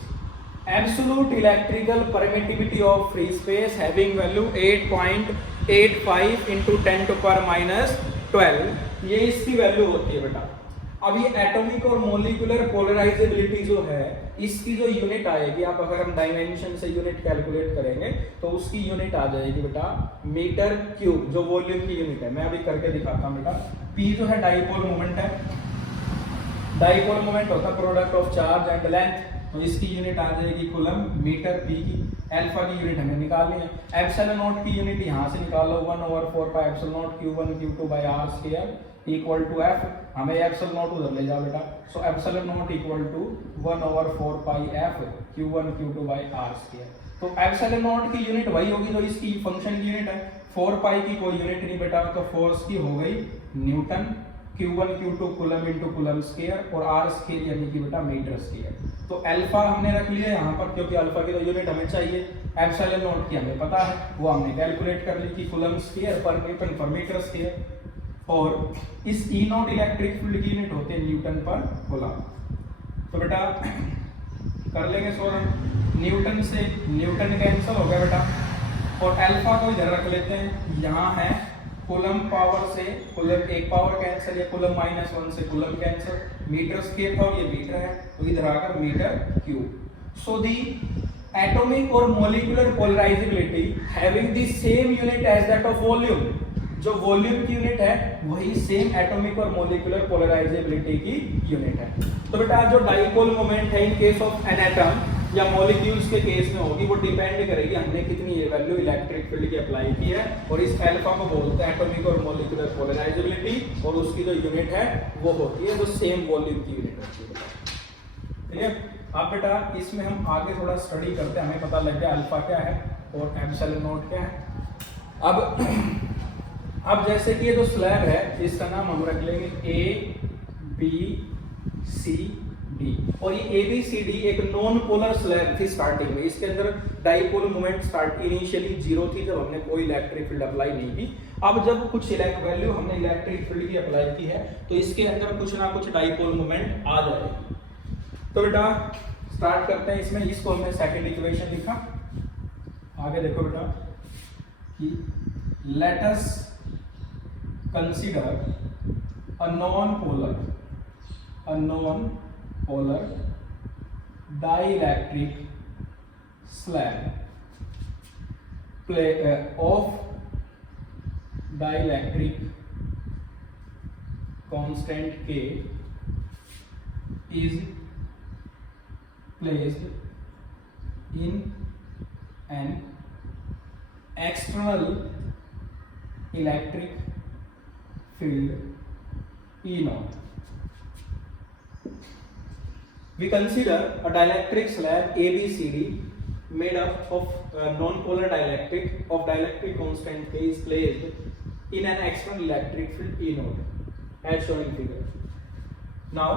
Absolute electrical permittivity of free space having value 8.85 into 10⁻⁻12, ये इसकी वैल्यू होती है बेटा। अब ये एटॉमिक और मॉलिक्यूलर पोलराइजेबिलिटी जो है, इसकी जो यूनिट आएगी, आप अगर हम डायमेंशन से यूनिट कैलकुलेट करेंगे तो उसकी यूनिट आ जाएगी बेटा मीटर क्यूब, जो वॉल्यूम की यूनिट है। मैं अभी करके दिखाता हूँ बेटा। P जो है डाइपोल मोमेंट है, डाइपोल मोमेंट होता है product of charge and length, तो इसकी यूनिट आ जाएगी कूलम मीटर P की। अल्फा की यूनिट हमें निकालनी है। एप्सिलॉन नॉट की यूनिट यहाँ से निकालो 1/4 pi epsilon naught Q1 Q2 by R square equal to F। हमें एप्सिलॉन नॉट उधर ले जाओ बेटा, so epsilon naught equal to 1/4 pi F Q1 Q2 by R square. तो एप्सिलॉन नॉट की यूनिट वही होगी जो इसकी फंक्शन की यूनिट है। 4 पाई की कोई यूनिट नहीं बेटा, तो फोर्स की हो गई Newton, Q1 Q2 coulomb into coulomb square, और R स्क्वायर यानी कि बेटा मीटर स्क्वायर। तो अल्फा हमने रख लिया यहाँ पर, क्योंकि अल्फा की तो यूनिट हमें चाहिए। एप्सिलॉन नॉट की हमें पता है, वो हमने कैलकुलेट कर ली कि कूलम स्क्वायर पर न्यूटन पर मीटर स्क्वायर, और इस ई नॉट इलेक्ट्रिक फील्ड की यूनिट होते हैं न्यूटन पर कूलम। तो बेटा कर लेंगे सोल्व। न्यूटन से न्यूटन कैंसिल हो गया बेटा, और अल्फा को इधर रख लेते हैं। यहाँ है कूलम पावर से कूलम एक पावर कैंसिल, या कूलम -1 से कूलम कैंसिल, मीटर स्क्वायर था और ये मीटर है, तो इधर आकर metre cube. So the atomic और molecular polarizability having the same unit as that of volume, जो वॉल्यूम की यूनिट है वही सेम एटॉमिक और मॉलिक्यूलर पोलराइजेबिलिटी की यूनिट है। तो बेटा जो डाइपोल मोमेंट है in case of an atom या मॉलिक्यूल्स के केस में होगी, वो डिपेंड करेगी हमने कितनी ये वैल्यू इलेक्ट्रिक फील्ड की अप्लाई की है, और इस अल्फा को बोलते हैं एटॉमिक और मॉलिक्यूलर पोलराइजेबिलिटी, और उसकी जो यूनिट है वो होती है जो सेम वॉल्यूम की यूनिट होती है। ठीक है, अब बेटा इसमें हम आगे थोड़ा स्टडी करते हैं, हमें पता लग गया अल्फा क्या है और एप्सिलॉन नॉट क्या है। अब जैसे कि ये जो स्लैब है इसका नाम हम रख लेंगे A B C डी। और ये ए बी सी डी एक नॉन पोलर स्लैब थी स्टार्टिंग में, इसके अंदर dipole moment start initially zero थी जब हमने कोई इलेक्ट्रिक फील्ड अप्लाई नहीं की। अब जब कुछ वैल्यू हमने इलेक्ट्रिक फील्ड की अप्लाई की है तो इसके अंदर कुछ ना कुछ डाइपोल मोमेंट आ जाएगा। तो बेटा स्टार्ट करते हैं इसमें, इसको हमने सेकंड इक्वेशन लिखा। आगे देखो बेटा कि let us consider a non-polar dielectric slab of dielectric constant K is placed in an external electric field E naught. We consider a dielectric slab ABCD made up of non-polar dielectric of dielectric constant K is placed in an external electric field E naught as shown in figure. Now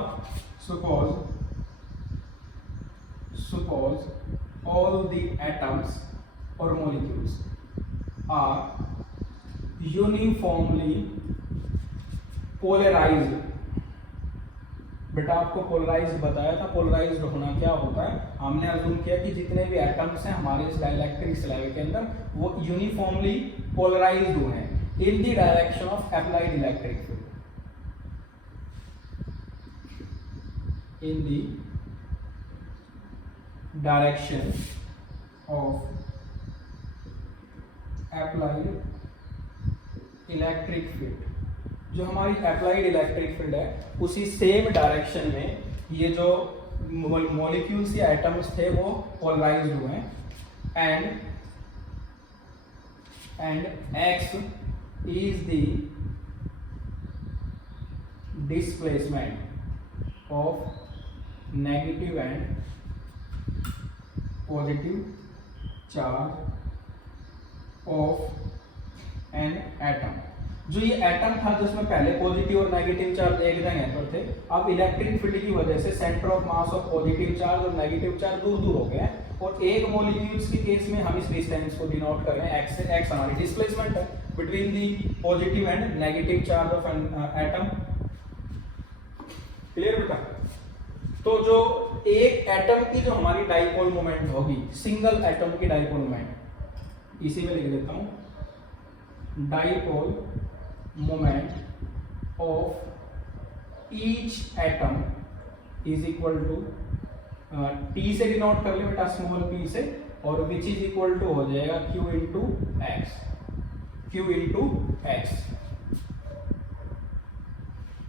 suppose all the atoms or molecules are uniformly polarised. बेटा आपको polarised बताया था, polarised होना क्या होता है, हमने assume किया कि जितने भी एटम्स हैं हमारे इस डाइलेक्ट्रिक स्लैब के अंदर वो यूनिफॉर्मली पोलराइज्ड हुए हैं in the direction of applied electric field, in the direction of applied electric field. जो हमारी अप्लाइड इलेक्ट्रिक फील्ड है उसी सेम डायरेक्शन में ये जो मॉलिक्यूल्स या एटम्स थे वो पोलराइज्ड हुए हैं and x is the displacement of negative and positive charge of an atom. जो ये एटम था जिसमें पहले पॉजिटिव और नेगेटिव चार्ज एक जगह पर थे, अब इलेक्ट्रिक फील्ड की वजह से centre of mass of positive charge और नेगेटिव चार्ज दूर दूर हो गए हैं। और एक मॉलिक्यूल्स के केस में हम इस डिस्टेंस को डिनोट कर रहे हैं x से, x हमारी डिस्प्लेसमेंट है between the positive and negative charge of an atom. Clear बेटा? तो जो एक एटम की जो हमारी डाइपोल मोमेंट होगी, सिंगल एटम की डाइपोल मोमेंट, इसी में लिख देता हूं, dipole moment of each atom is equal to T से डिनोट कर ले बेटा, स्मॉल p से, और विच इज इक्वल टू हो जाएगा Q into x, Q into x.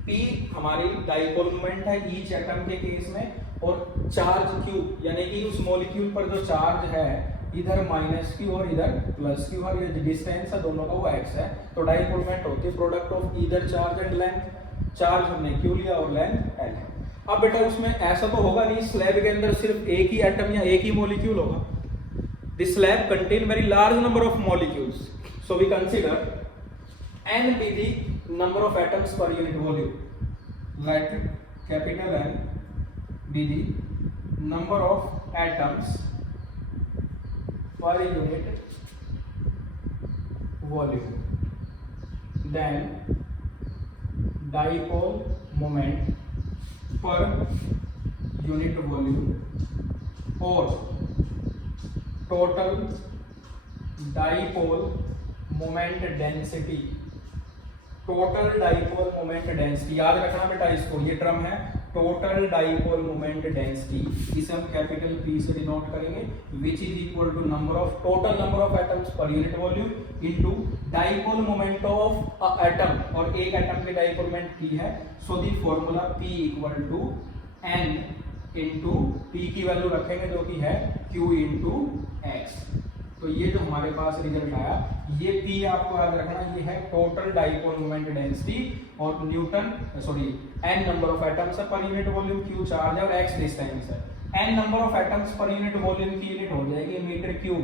P हमारी डाइपोल मोमेंट है ईच एटम के केस में, और चार्ज Q यानी कि उस मॉलिक्यूल पर जो चार्ज है इधर माइनस Q और इधर प्लस Q, और ये डिस्टेंस है दोनों का वो x है। तो डाइपोल मोमेंट होती है product of either charge and length. Charge हमने Q लिया और लेंथ L है। अब बेटा उसमें ऐसा तो होगा नहीं स्लैब के अंदर सिर्फ एक ही एटम या एक ही मॉलिक्यूल होगा। This slab contain very large number of molecules, so we consider n be the number of atoms per unit volume. Let capital N be the number of atoms per unit volume. Then dipole moment per unit volume or total dipole moment density. Total dipole moment density याद रखना बेटा इसको, ये term है total dipole moment density, इसे हम capital P से denote करेंगे, which is equal to number of total number of atoms पर unit volume into dipole moment of a atom, और एक एटम की डाइपोल मोमेंट P है, so the formula P equal to n into P की value रखेंगे जो कि है Q इनटू x। तो ये जो हमारे पास रिजल्ट आया, ये P आपको याद रखना, ये है टोटल डाइपोल मोमेंट डेंसिटी, और Newton n number of atoms है पर यूनिट वॉल्यूम, Q चार्ज है और x डिस्टेंस है। n नंबर ऑफ एटम्स पर यूनिट वॉल्यूम की यूनिट हो जाएगी metre cube,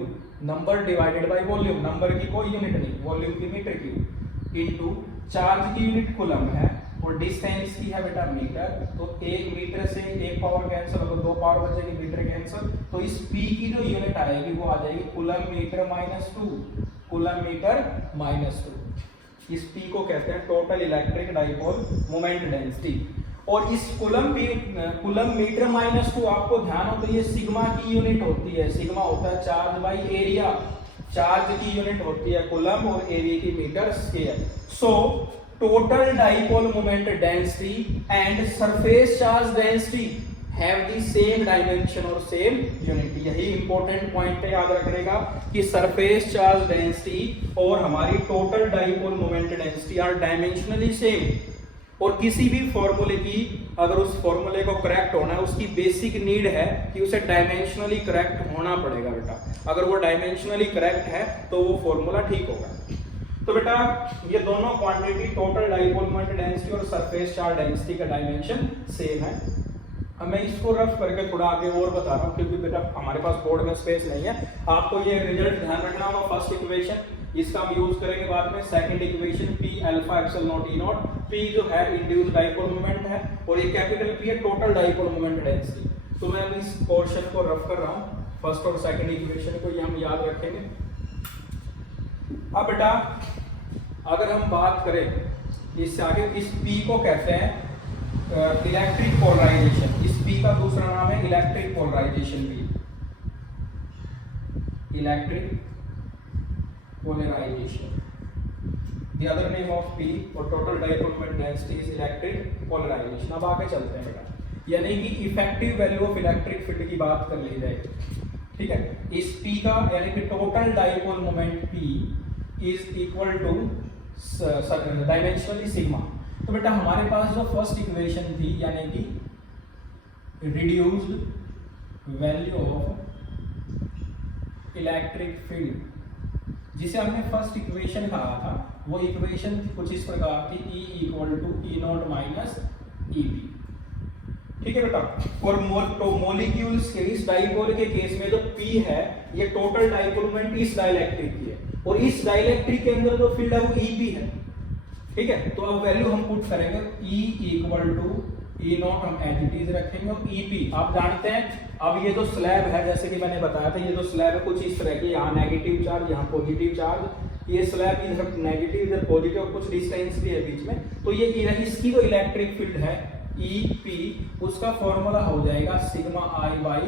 number divided by volume, number की कोई यूनिट नहीं, वॉल्यूम की मीटर क्यूब, इनटू चार्ज की यूनिट कूलम है और डिस्टेंस की है बेटा मीटर, तो 1 मीटर से 1 पावर कैंसिल होगा, 2 पावर बचेगी, मीटर कैंसिल, तो इस P की जो यूनिट आएगी वो आ जाएगी coulomb metre minus 2, coulomb metre minus 2। इस P को कहते हैं total electric dipole moment density. और इस कूलम मीटर माइनस 2 आपको ध्यान हो तो ये सिग्मा की यूनिट होती है, सिग्मा होता है चार्ज बाई एरिया, चार्ज की यूनिट होती है कूलम और एरिया की metre square. So total dipole moment density and surface charge density have the same dimension और सेम यूनिट। यही इंपॉर्टेंट पॉइंट है याद रखने का कि सरफेस चार्ज डेंसिटी और हमारी total dipole moment density are dimensionally same. और किसी भी फॉर्मूले की अगर उस फॉर्मूले को करेक्ट होना है, उसकी बेसिक नीड है कि उसे डायमेंशनली करेक्ट होना पड़ेगा बेटा। अगर वो डायमेंशनली करेक्ट है तो वो फॉर्मूला ठीक होगा। तो बेटा ये दोनों quantity total dipole moment density और सरफेस चार्ज डेंसिटी का डायमेंशन सेम है। अब मैं इसको रफ करके थोड़ा आगे और बता रहा हूँ क्योंकि बेटा हमारे पास बोर्ड में स्पेस नहीं है। आपको ये रिजल्ट ध्यान रखना होगा। फर्स्ट इक्वेशन इसका हम यूज करेंगे बाद में। Second equation P alpha epsilon not E not, P जो है इंड्यूस्ड डाइपोल मोमेंट है और ये कैपिटल P है टोटल डाइपोल मोमेंट डेंसिटी। तो मैं इस पोर्शन को रफ कर रहा हूँ, फर्स्ट और सेकंड इक्वेशन को ये हम याद रखेंगे। अब बेटा अगर हम बात करें इससे आगे, इस P को कहते हैं इलेक्ट्रिक पोलराइजेशन। इस P का दूसरा नाम है इलेक्ट्रिक पोलराइजेशन भी, electric polarisation. The other name of P or total dipole moment density is electric polarization। अब आगे चलते हैं बेटा, यानी कि effective value of electric field की बात कर ली जाएगी। ठीक है, इस P का यानी कि total dipole moment P is equal to dimensionally sigma. तो बेटा हमारे पास जो फर्स्ट इक्वेशन थी यानी कि reduced value of electric field, जिसे हमने फर्स्ट इक्वेशन कहा था, वो इक्वेशन कुछ इस प्रकार थी, E equal to E naught minus E P. ठीक है बेटा, और मोलिक्यूल्स के इस डाइपोल के केस में जो P है ये टोटल डाइपोल मोमेंट इस डाइलेक्ट्रिक की है और इस डाइलेक्ट्रिक के अंदर जो फील्ड है वो EP है। ठीक है, तो अब वैल्यू हम पुट करेंगे E equal to E naught हम एज इट इज रखेंगे और EP आप जानते हैं। अब ये जो स्लैब है जैसे कि मैंने बताया था, ये जो स्लैब है कुछ इस तरह की, यहाँ नेगेटिव चार्ज यहाँ पॉजिटिव चार्ज, ये स्लैब इधर नेगेटिव इधर पॉजिटिव और कुछ डिस्टेंस भी है बीच में। तो ये इसकी जो इलेक्ट्रिक फील्ड है EP उसका फॉर्मूला हो जाएगा sigma I by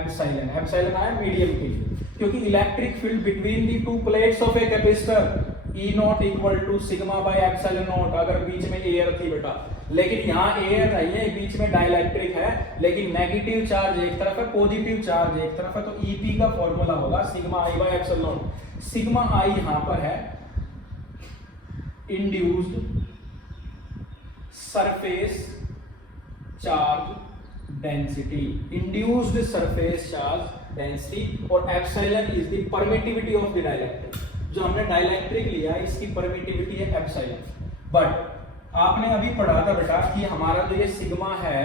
epsilon. Epsilon आया मीडियम के लिए, क्योंकि electric field between the two plates of a capacitor E naught equal to sigma by epsilon naught. अगर बीच में एयर थी बेटा, लेकिन यहाँ एयर नहीं है, बीच में डाइलेक्ट्रिक है, लेकिन नेगेटिव चार्ज एक तरफ है, पॉजिटिव चार्ज एक तरफ है, तो EP का फॉर्मूला होगा sigma I by epsilon naught. Sigma I यहाँ पर है induced surface charge density, induced surface charge density, और epsilon is the permittivity of the dielectric. जो हमने डाइलेक्ट्रिक लिया इसकी परमिटिविटी है एप्सिलॉन। बट आपने अभी पढ़ा था बेटा कि हमारा जो ये सिग्मा है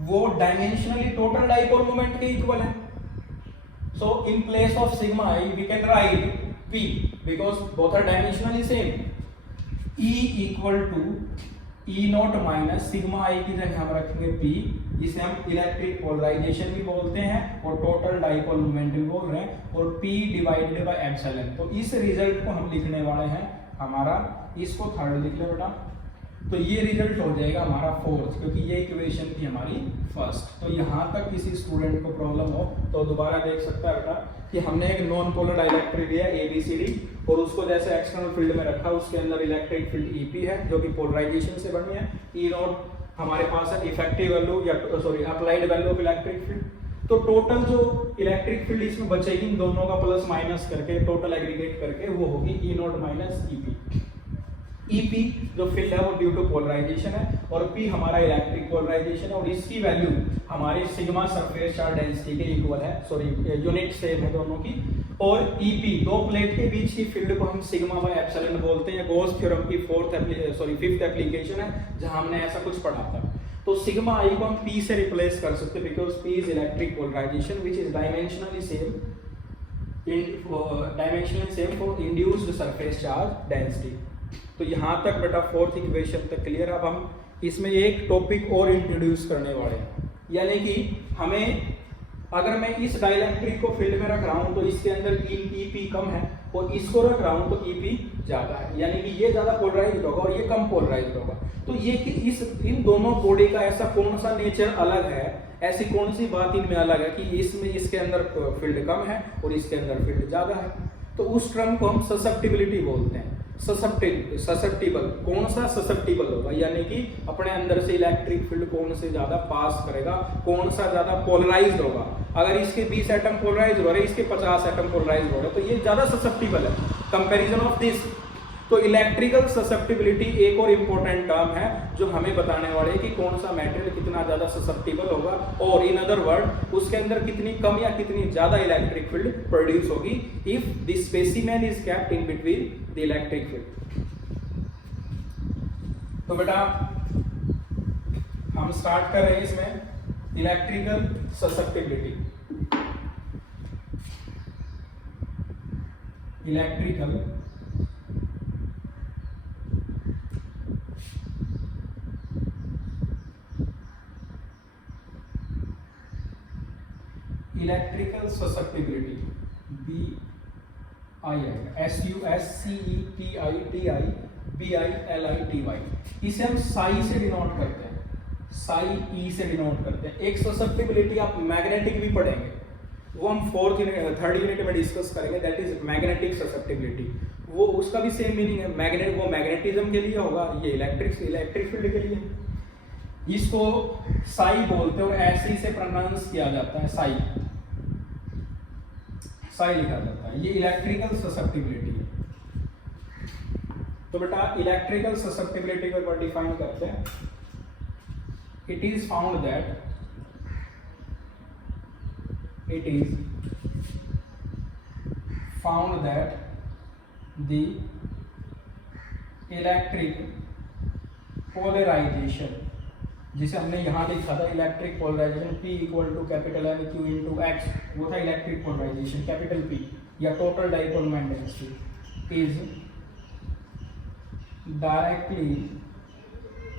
वो डायमेंशनली टोटल डाइपोल मोमेंट के इक्वल है। So in place of sigma I we can write P because both are dimensionally same. E equal to E naught minus sigma I की जगह हम रखेंगे P, जिसे हम इलेक्ट्रिक पोलराइजेशन भी बोलते हैं और टोटल डाइपोल मोमेंट भी बोल रहे हैं, और P डिवाइडेड बाय एप्सिलॉन। तो इस रिजल्ट को हम लिखने वाले हैं हमारा, इसको थर्ड लिख लो बेटा, तो ये रिजल्ट हो जाएगा हमारा फोर्थ, क्योंकि ये इक्वेशन थी हमारी फर्स्ट। तो यहाँ तक किसी स्टूडेंट को प्रॉब्लम हो तो दोबारा देख सकता है बेटा कि हमने एक नॉन पोलर डाइलेक्ट्रिक लिया ABCD और उसको जैसे एक्सटर्नल फील्ड में रखा, उसके अंदर इलेक्ट्रिक फील्ड EP है जो कि पोलराइजेशन से बनी है। E नॉट हमारे पास है इफेक्टिव वैल्यू या sorry applied value of electric field. तो टोटल जो इलेक्ट्रिक फील्ड इसमें बचेगी इन दोनों का प्लस माइनस करके टोटल एग्रीगेट करके वो होगी E naught minus EP। EP जो फील्ड है वो ड्यू टू पोलराइजेशन है और P हमारा इलेक्ट्रिक पोलराइजेशन है, और इसकी वैल्यू हमारे सिग्मा सरफेस चार्ज डेंसिटी के इक्वल है, सॉरी यूनिट सेम है दोनों की। और EP दो प्लेट के बीच की फील्ड को हम सिग्मा बाय एप्सिलॉन बोलते हैं। गॉस थ्योरम की फिफ्थ एप्लीकेशन है जहां हमने ऐसा कुछ पढ़ा था। तो सिग्मा आई को हम P से रिप्लेस कर सकते हैं because P is electric polarisation which is dimensionally same for induced surface charge density. तो यहाँ तक बेटा फोर्थ इक्वेशन तक क्लियर। अब हम इसमें एक टॉपिक और इंट्रोड्यूस करने वाले हैं, यानी कि हमें अगर मैं इस डाइलेक्ट्रिक को फील्ड में रख रहा हूँ तो इसके अंदर ईपी कम है और इसको रख रहा हूँ तो ईपी ज्यादा है, यानी कि ये ज्यादा पोलराइज्ड होगा और ये कम पोलराइज्ड होगा। तो ये कि इन दोनों बॉडी का ऐसा कौन सा नेचर अलग है, ऐसी कौन सी बात इनमें अलग है कि इसमें इसके अंदर फील्ड कम है और इसके अंदर फील्ड ज्यादा है। तो उस टर्म को हम ससेप्टिबिलिटी बोलते हैं। ससेप्टिबल, कौन सा ससेप्टिबल होगा, यानी कि अपने अंदर से इलेक्ट्रिक फील्ड कौन से ज्यादा पास करेगा, कौन सा ज्यादा पोलराइज्ड होगा। अगर इसके 20 एटम पोलराइज्ड हो रहे हैं, इसके 50 एटम पोलराइज्ड हो रहे हैं, तो ये ज्यादा ससेप्टिबल है कंपैरिजन ऑफ दिस। तो इलेक्ट्रिकल ससेप्टिबिलिटी एक और इंपॉर्टेंट टर्म है जो हमें बताने वाले हैं कि कौन सा मटेरियल कितना ज्यादा ससेप्टिबल होगा और इन अदर वर्ड उसके अंदर कितनी कम या कितनी ज्यादा इलेक्ट्रिक फील्ड प्रोड्यूस होगी if the specimen is kept in between the electric field. तो बेटा हम स्टार्ट कर रहे हैं इसमें electrical susceptibility. Electrical electrical susceptibility SUSCEPITIBILITY, इसे हम साई से डिनोट करते हैं, साई ई से डिनोट करते हैं। एक ससेप्टिबिलिटी आप मैग्नेटिक भी पढ़ेंगे, वो हम थर्ड यूनिट में डिस्कस करेंगे, दैट इज मैग्नेटिक ससेप्टिबिलिटी। वो उसका भी सेम मीनिंग है, मैग्नेट वो मैग्नेटिज्म के लिए होगा, ये इलेक्ट्रिक फील्ड के लिए। इसको साई बोलते हैं और ऐसे ही से प्रोनाउंस किया जाता है, साई लिखा जाता है। ये इलेक्ट्रिकल ससेप्टिबिलिटी है। तो बेटा इलेक्ट्रिकल ससेप्टिबिलिटी को डिफाइन करते हैं। It is found that the electric polarisation, जिसे हमने यहां लिखा था electric polarisation P equal to capital M Q into X, वो था इलेक्ट्रिक पोलराइजेशन कैपिटल P या total dipole moment density is directly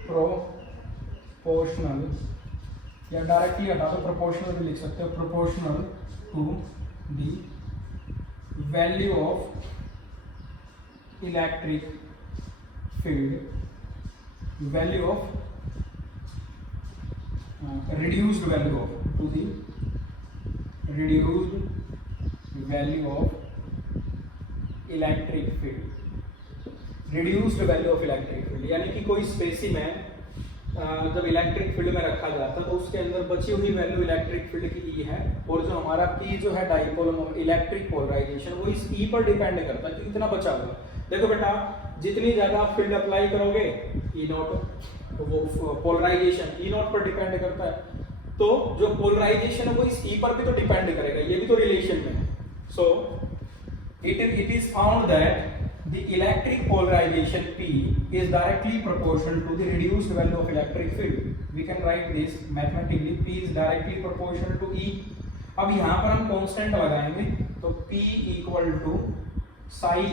proportional, या डायरेक्टली हटा तो प्रोपोर्शनल भी लिख सकते हो, proportional to the value of electric field, value of reduced value of to the reduced value of electric field, reduced value of electric field, यानी कि कोई स्पेसिमेन जब इलेक्ट्रिक फील्ड में रखा जाता है तो उसके अंदर बची हुई वैल्यू इलेक्ट्रिक फील्ड की ई है, और जो हमारा पी जो है डाइपोल इलेक्ट्रिक पोलराइजेशन वो इस ई पर डिपेंड करता है कि कितना बचा हुआ। देखो बेटा जितनी ज्यादा आप फील्ड अप्लाई करोगे ई नॉट, वो पोलराइजेशन ई नॉट पर डिपेंड करता है, तो जो पोलराइजेशन है वो इस ई पर भी तो डिपेंड करेगा, ये भी तो रिलेशन में है। So it is found that the electric polarization P is directly proportional to the reduced value of electric field. We can write this mathematically, P is directly proportional to E. अब यहाँ पर हम constant लगाएंगे तो P equal to psi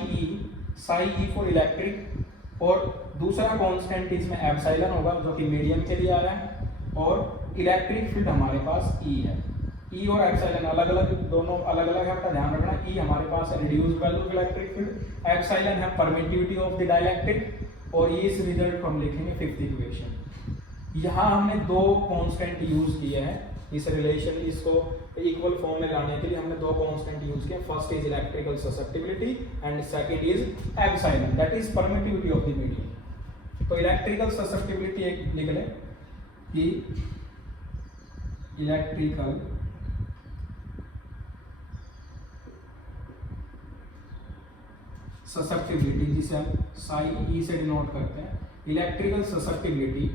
E for electric, और दूसरा constant इसमें epsilon होगा जो कि मीडियम के लिए आ रहा है, और इलेक्ट्रिक फील्ड हमारे पास E है। E और एप्सिलॉन अलग अलग, दोनों अलग अलग है, आपका ध्यान रखना। E हमारे पास है reduced value of electric field, epsilon है परमिटिविटी ऑफ द डाइलेक्ट्रिक, और ये इस रिजल्ट को हम लिखेंगे फिफ्थ इक्वेशन। यहाँ हमने दो कांस्टेंट यूज किए हैं इस रिलेशन, इसको इक्वल फॉर्म में लाने के लिए हमने दो कांस्टेंट यूज किए। First is electrical susceptibility and second is epsilon, that is permittivity of the medium. तो इलेक्ट्रिकल ससेप्टिबिलिटी एक लिख लें कि इलेक्ट्रिकल ससेप्टिबिलिटी, जिसे हम साई ई से डिनोट करते हैं, electrical susceptibility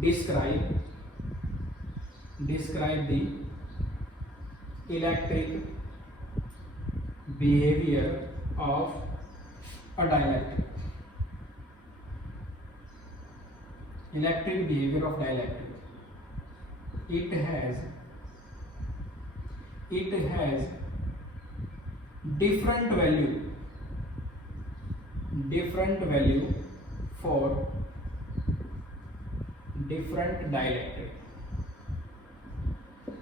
describe the electric behaviour of a dielectric, electric behaviour of dielectric. it has different value different value for different dielectric.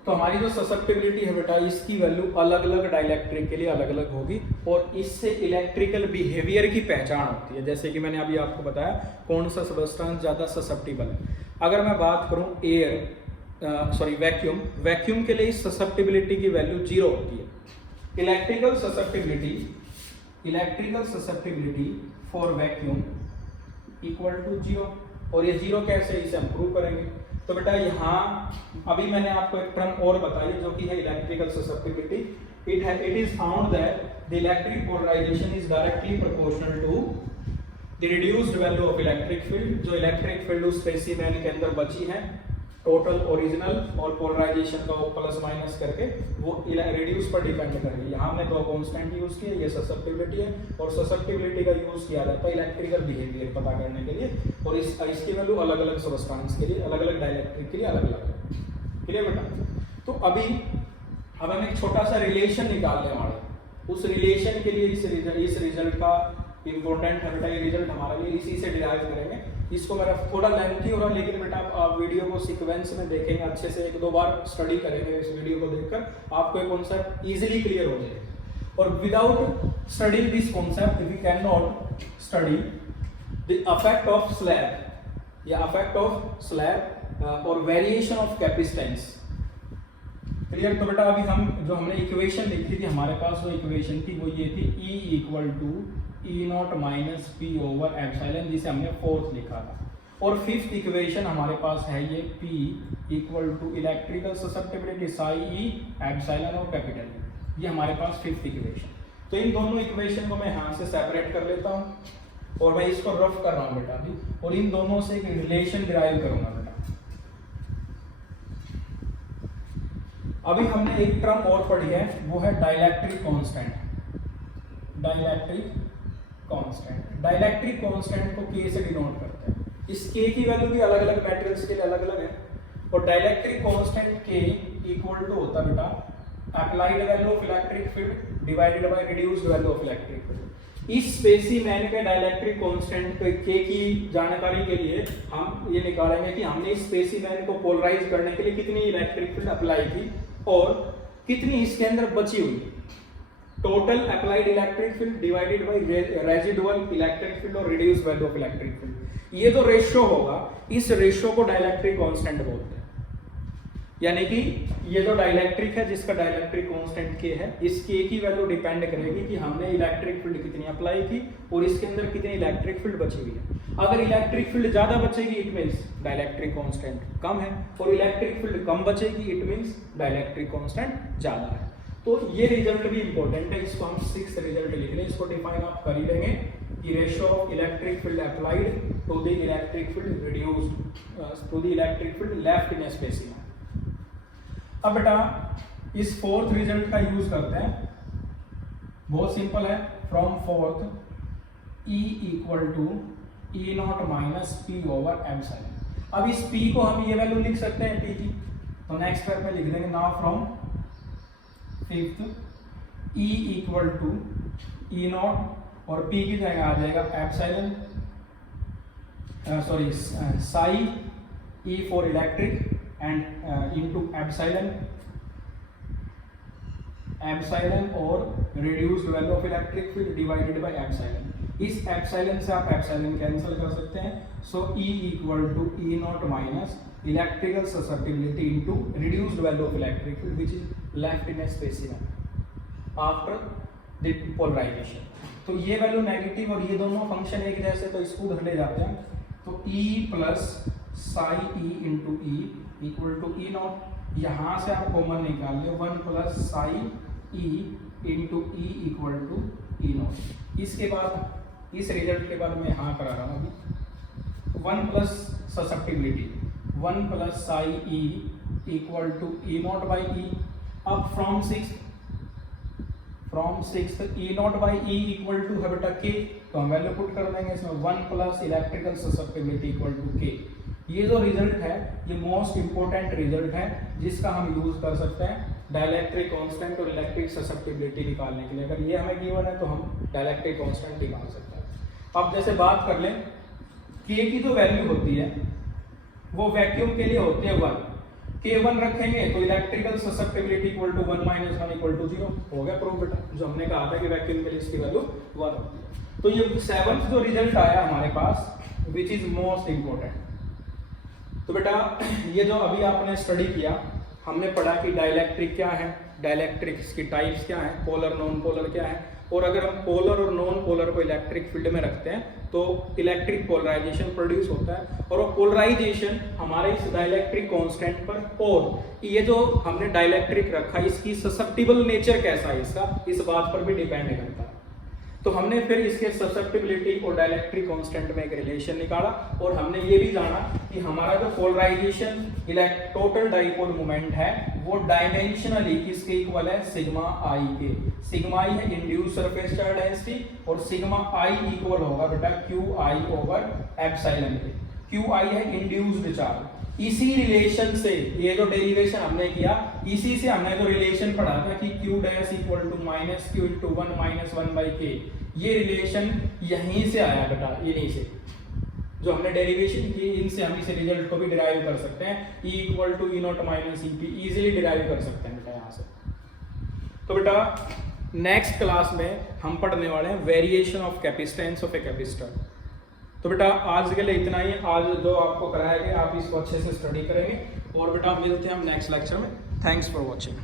तो हमारी जो ससेप्टिबिलिटी है बेटा, इसकी वैल्यू अलग अलग डाइलेक्ट्रिक के लिए अलग अलग होगी और इससे इलेक्ट्रिकल बिहेवियर की पहचान होती है। जैसे कि मैंने अभी आपको बताया कौन सा सब्सटेंस ज़्यादा ससेप्टिबल है। अगर मैं बात करूं वैक्यूम के लिए इस ससेप्टिबिलिटी की वैल्यू 0 होती है। Electrical susceptibility for vacuum equal to 0। और ये 0 कैसे, इसे हम प्रूव करेंगे। तो बेटा यहाँ अभी मैंने आपको एक टर्म और बताई जो कि है electrical susceptibility. It is found that the electric polarisation is directly proportional to the reduced value of electric field. जो इलेक्ट्रिक फील्ड उस स्पेसिमेन के अंदर बची है, टोटल ओरिजिनल और पोलराइजेशन का वो प्लस माइनस करके वो रिड्यूस पर डिपेंड करेगी। यहाँ हमने दो कांस्टेंट यूज किए, ये ससेप्टिबिलिटी है और ससेप्टिबिलिटी का यूज किया जाता है इलेक्ट्रिकल बिहेवियर पता करने के लिए। और इसकी वैल्यू अलग अलग सब्सटेंस के लिए, अलग अलग डाइलेक्ट्रिक के लिए अलग अलग है। क्लियर बेटा? तो अभी अब हम एक छोटा सा रिलेशन निकालने वाले हैं। उस रिलेशन के लिए इस रिजल्ट का इंपॉर्टेंट है बेटा, ये रिजल्ट हमारे लिए इसी से डिराइव करेंगे। इसको मेरा थोड़ा लेंथी हो रहा है, लेकिन बेटा आप वीडियो को सीक्वेंस में देखेंगे, अच्छे से एक दो बार स्टडी करेंगे इस वीडियो को देखकर आपको ये कॉन्सेप्ट इजीली क्लियर हो जाएगा। और without study this concept we can not study the effect of slab या इफेक्ट ऑफ स्लैब और वेरिएशन ऑफ कैपेसिटेंस। क्लियर? तो बेटा अभी हमने इक्वेशन लिखी थी, हमारे पास जो इक्वेशन थी वो ये थी E equal to E0 minus P over epsilon, जिसे हमने फोर्थ लिखा था। और फिफ्थ इक्वेशन हमारे पास है ये P equal to electrical susceptibility psi E epsilon और कैपिटल E। ये हमारे पास फिफ्थ इक्वेशन। तो इन दोनों इक्वेशन को मैं यहाँ से सेपरेट कर लेता हूँ और मैं इसको रफ कर रहा हूँ बेटा अभी, और इन दोनों से एक रिलेशन डिराइव करूंगा बेटा। अभी हमने एक टर्म और पढ़ी है, वो है डाइलेक्ट्रिक कांस्टेंट। डाइलेक्ट्रिक कांस्टेंट को K से डिनोट करते हैं। इस K की वैल्यू भी अलग अलग मेटेरियल्स के लिए अलग अलग है। और dielectric constant K equal to होता है बेटा applied value of electric field divided by reduced value of electric field. इस स्पेसिमेन के डाइलेक्ट्रिक कांस्टेंट K की जानकारी के लिए हम ये निकालेंगे कि हमने इस स्पेसिमेन को पोलराइज करने के लिए कितनी इलेक्ट्रिक फील्ड अप्लाई की और कितनी इसके अंदर बची हुई। Total applied electric field divided by residual electric field और reduced value of electric field. ये जो रेशियो होगा, इस रेशियो को डाइलेक्ट्रिक कांस्टेंट बोलते हैं। यानी कि ये जो डाइलेक्ट्रिक है, जिसका डाइलेक्ट्रिक कांस्टेंट K है, इस K की वैल्यू डिपेंड करेगी कि हमने इलेक्ट्रिक फील्ड कितनी अप्लाई की और इसके अंदर कितनी इलेक्ट्रिक फील्ड बची हुई है। अगर इलेक्ट्रिक फील्ड ज्यादा बचेगी इट मींस डाइलेक्ट्रिक कांस्टेंट कम है, और इलेक्ट्रिक फील्ड कम बचेगी इट मींस डाइलेक्ट्रिक कांस्टेंट ज्यादा है। तो ये रिजल्ट भी इंपॉर्टेंट है, इसको हम 6th रिजल्ट लिख लें। इसको डिफाइन आप कर ही लेंगे कि ratio of electric field applied to the electric field reduced to the electric field left in specimen. अब बेटा इस 4th रिजल्ट का यूज करते हैं, बहुत सिंपल है। From 4th E equal to E0 minus P over epsilon. अब इस P को हम ये वैल्यू लिख सकते हैं P की, तो नेक्स्ट स्टेप में लिख देंगे now from 5th E equal to E0 और P की जगह आ जाएगा epsilon psi E for electric and into epsilon और reduced value of electric field divided by epsilon. इस एप्सिलॉन से आप एप्सिलॉन कैंसिल कर सकते हैं। So E equal to E0 minus electrical susceptibility into reduced value of electric field which is left in a specimen after the polarization. तो ये value negative और ये दोनों फंक्शन एक जैसे, तो इसको उधर ले जाते हैं। तो E plus psi E into E equal to E0। यहाँ से आप कॉमन निकाल लो, 1 plus psi E into E equal to E0। इसके बाद इस रिजल्ट के बाद मैं यहाँ करा रहा हूँ अभी 1 plus susceptibility 1 plus psi E equal to E0 by E। अब from 6th E0 by E equal to है बेटा K, तो हम वैल्यू पुट कर देंगे इसमें 1 plus electrical susceptibility equal to K। ये जो रिजल्ट है ये मोस्ट इंपोर्टेंट रिजल्ट है जिसका हम यूज कर सकते हैं डाइलेक्ट्रिक कांस्टेंट और इलेक्ट्रिक ससेप्टिबिलिटी निकालने के लिए। अगर ये हमें गिवन है तो हम डाइलेक्ट्रिक कांस्टेंट निकाल सकते हैं। अब जैसे बात कर लें K की जो वैल्यू होती है वो वैक्यूम के लिए होती है 1, K1 रखेंगे तो electrical susceptibility equal to 1 minus 1 equal to 0 हो गया प्रूफ बेटा, जो हमने कहा था कि वैक्यूम के लिए इसकी वैल्यू 1 होती है। तो ये 7th जो रिजल्ट आया हमारे पास विच इज मोस्ट इंपॉर्टेंट। तो बेटा ये जो अभी आपने स्टडी किया, हमने पढ़ा कि डाइलेक्ट्रिक क्या है, डाइलेक्ट्रिक्स की टाइप्स क्या है, पोलर नॉन पोलर क्या है, और अगर हम पोलर और नॉन पोलर को इलेक्ट्रिक फील्ड में रखते हैं तो इलेक्ट्रिक पोलराइजेशन प्रोड्यूस होता है, और वो पोलराइजेशन हमारे इस डाइलेक्ट्रिक कांस्टेंट पर, और ये जो हमने डाइलेक्ट्रिक रखा इसकी ससेप्टिबल नेचर कैसा है इसका, इस बात पर भी डिपेंड करता है। तो हमने फिर इसके ससेप्टिबिलिटी और डाइलेक्ट्रिक कांस्टेंट में एक रिलेशन निकाला, और हमने ये भी जाना कि हमारा जो पोलराइजेशन टोटल डाइपोल मोमेंट है वो डायमेंशनली किसके इक्वल है, सिग्मा आई के। सिग्मा आई है इंड्यूस सरफेस चार्ज डेंसिटी, और सिग्मा आई इक्वल होगा बेटा क्यू आई ओवर एप्सिलॉन के। क्यू आई है इंड्यूस्ड चार्ज। इसी रिलेशन से ये जो डेरिवेशन हमने किया, इसी से हमने जो रिलेशन पढ़ा था कि q dash equal to minus Q into 1 minus 1 by K, ये रिलेशन यहीं से आया बेटा, इन्हीं से जो हमने डेरिवेशन की, इनसे हम इस रिजल्ट को भी डिराइव कर सकते हैं। E equal to E naught minus E P easily derive कर सकते हैं बेटा यहाँ से। तो बेटा नेक्स्ट क्लास में हम पढ़ने वाले हैं variation of capacitance of a capacitor. तो बेटा आज के लिए इतना ही, आज जो आपको कराया गया आप इसको अच्छे से स्टडी करेंगे, और बेटा मिलते हैं हम नेक्स्ट लेक्चर में। Thanks for watching.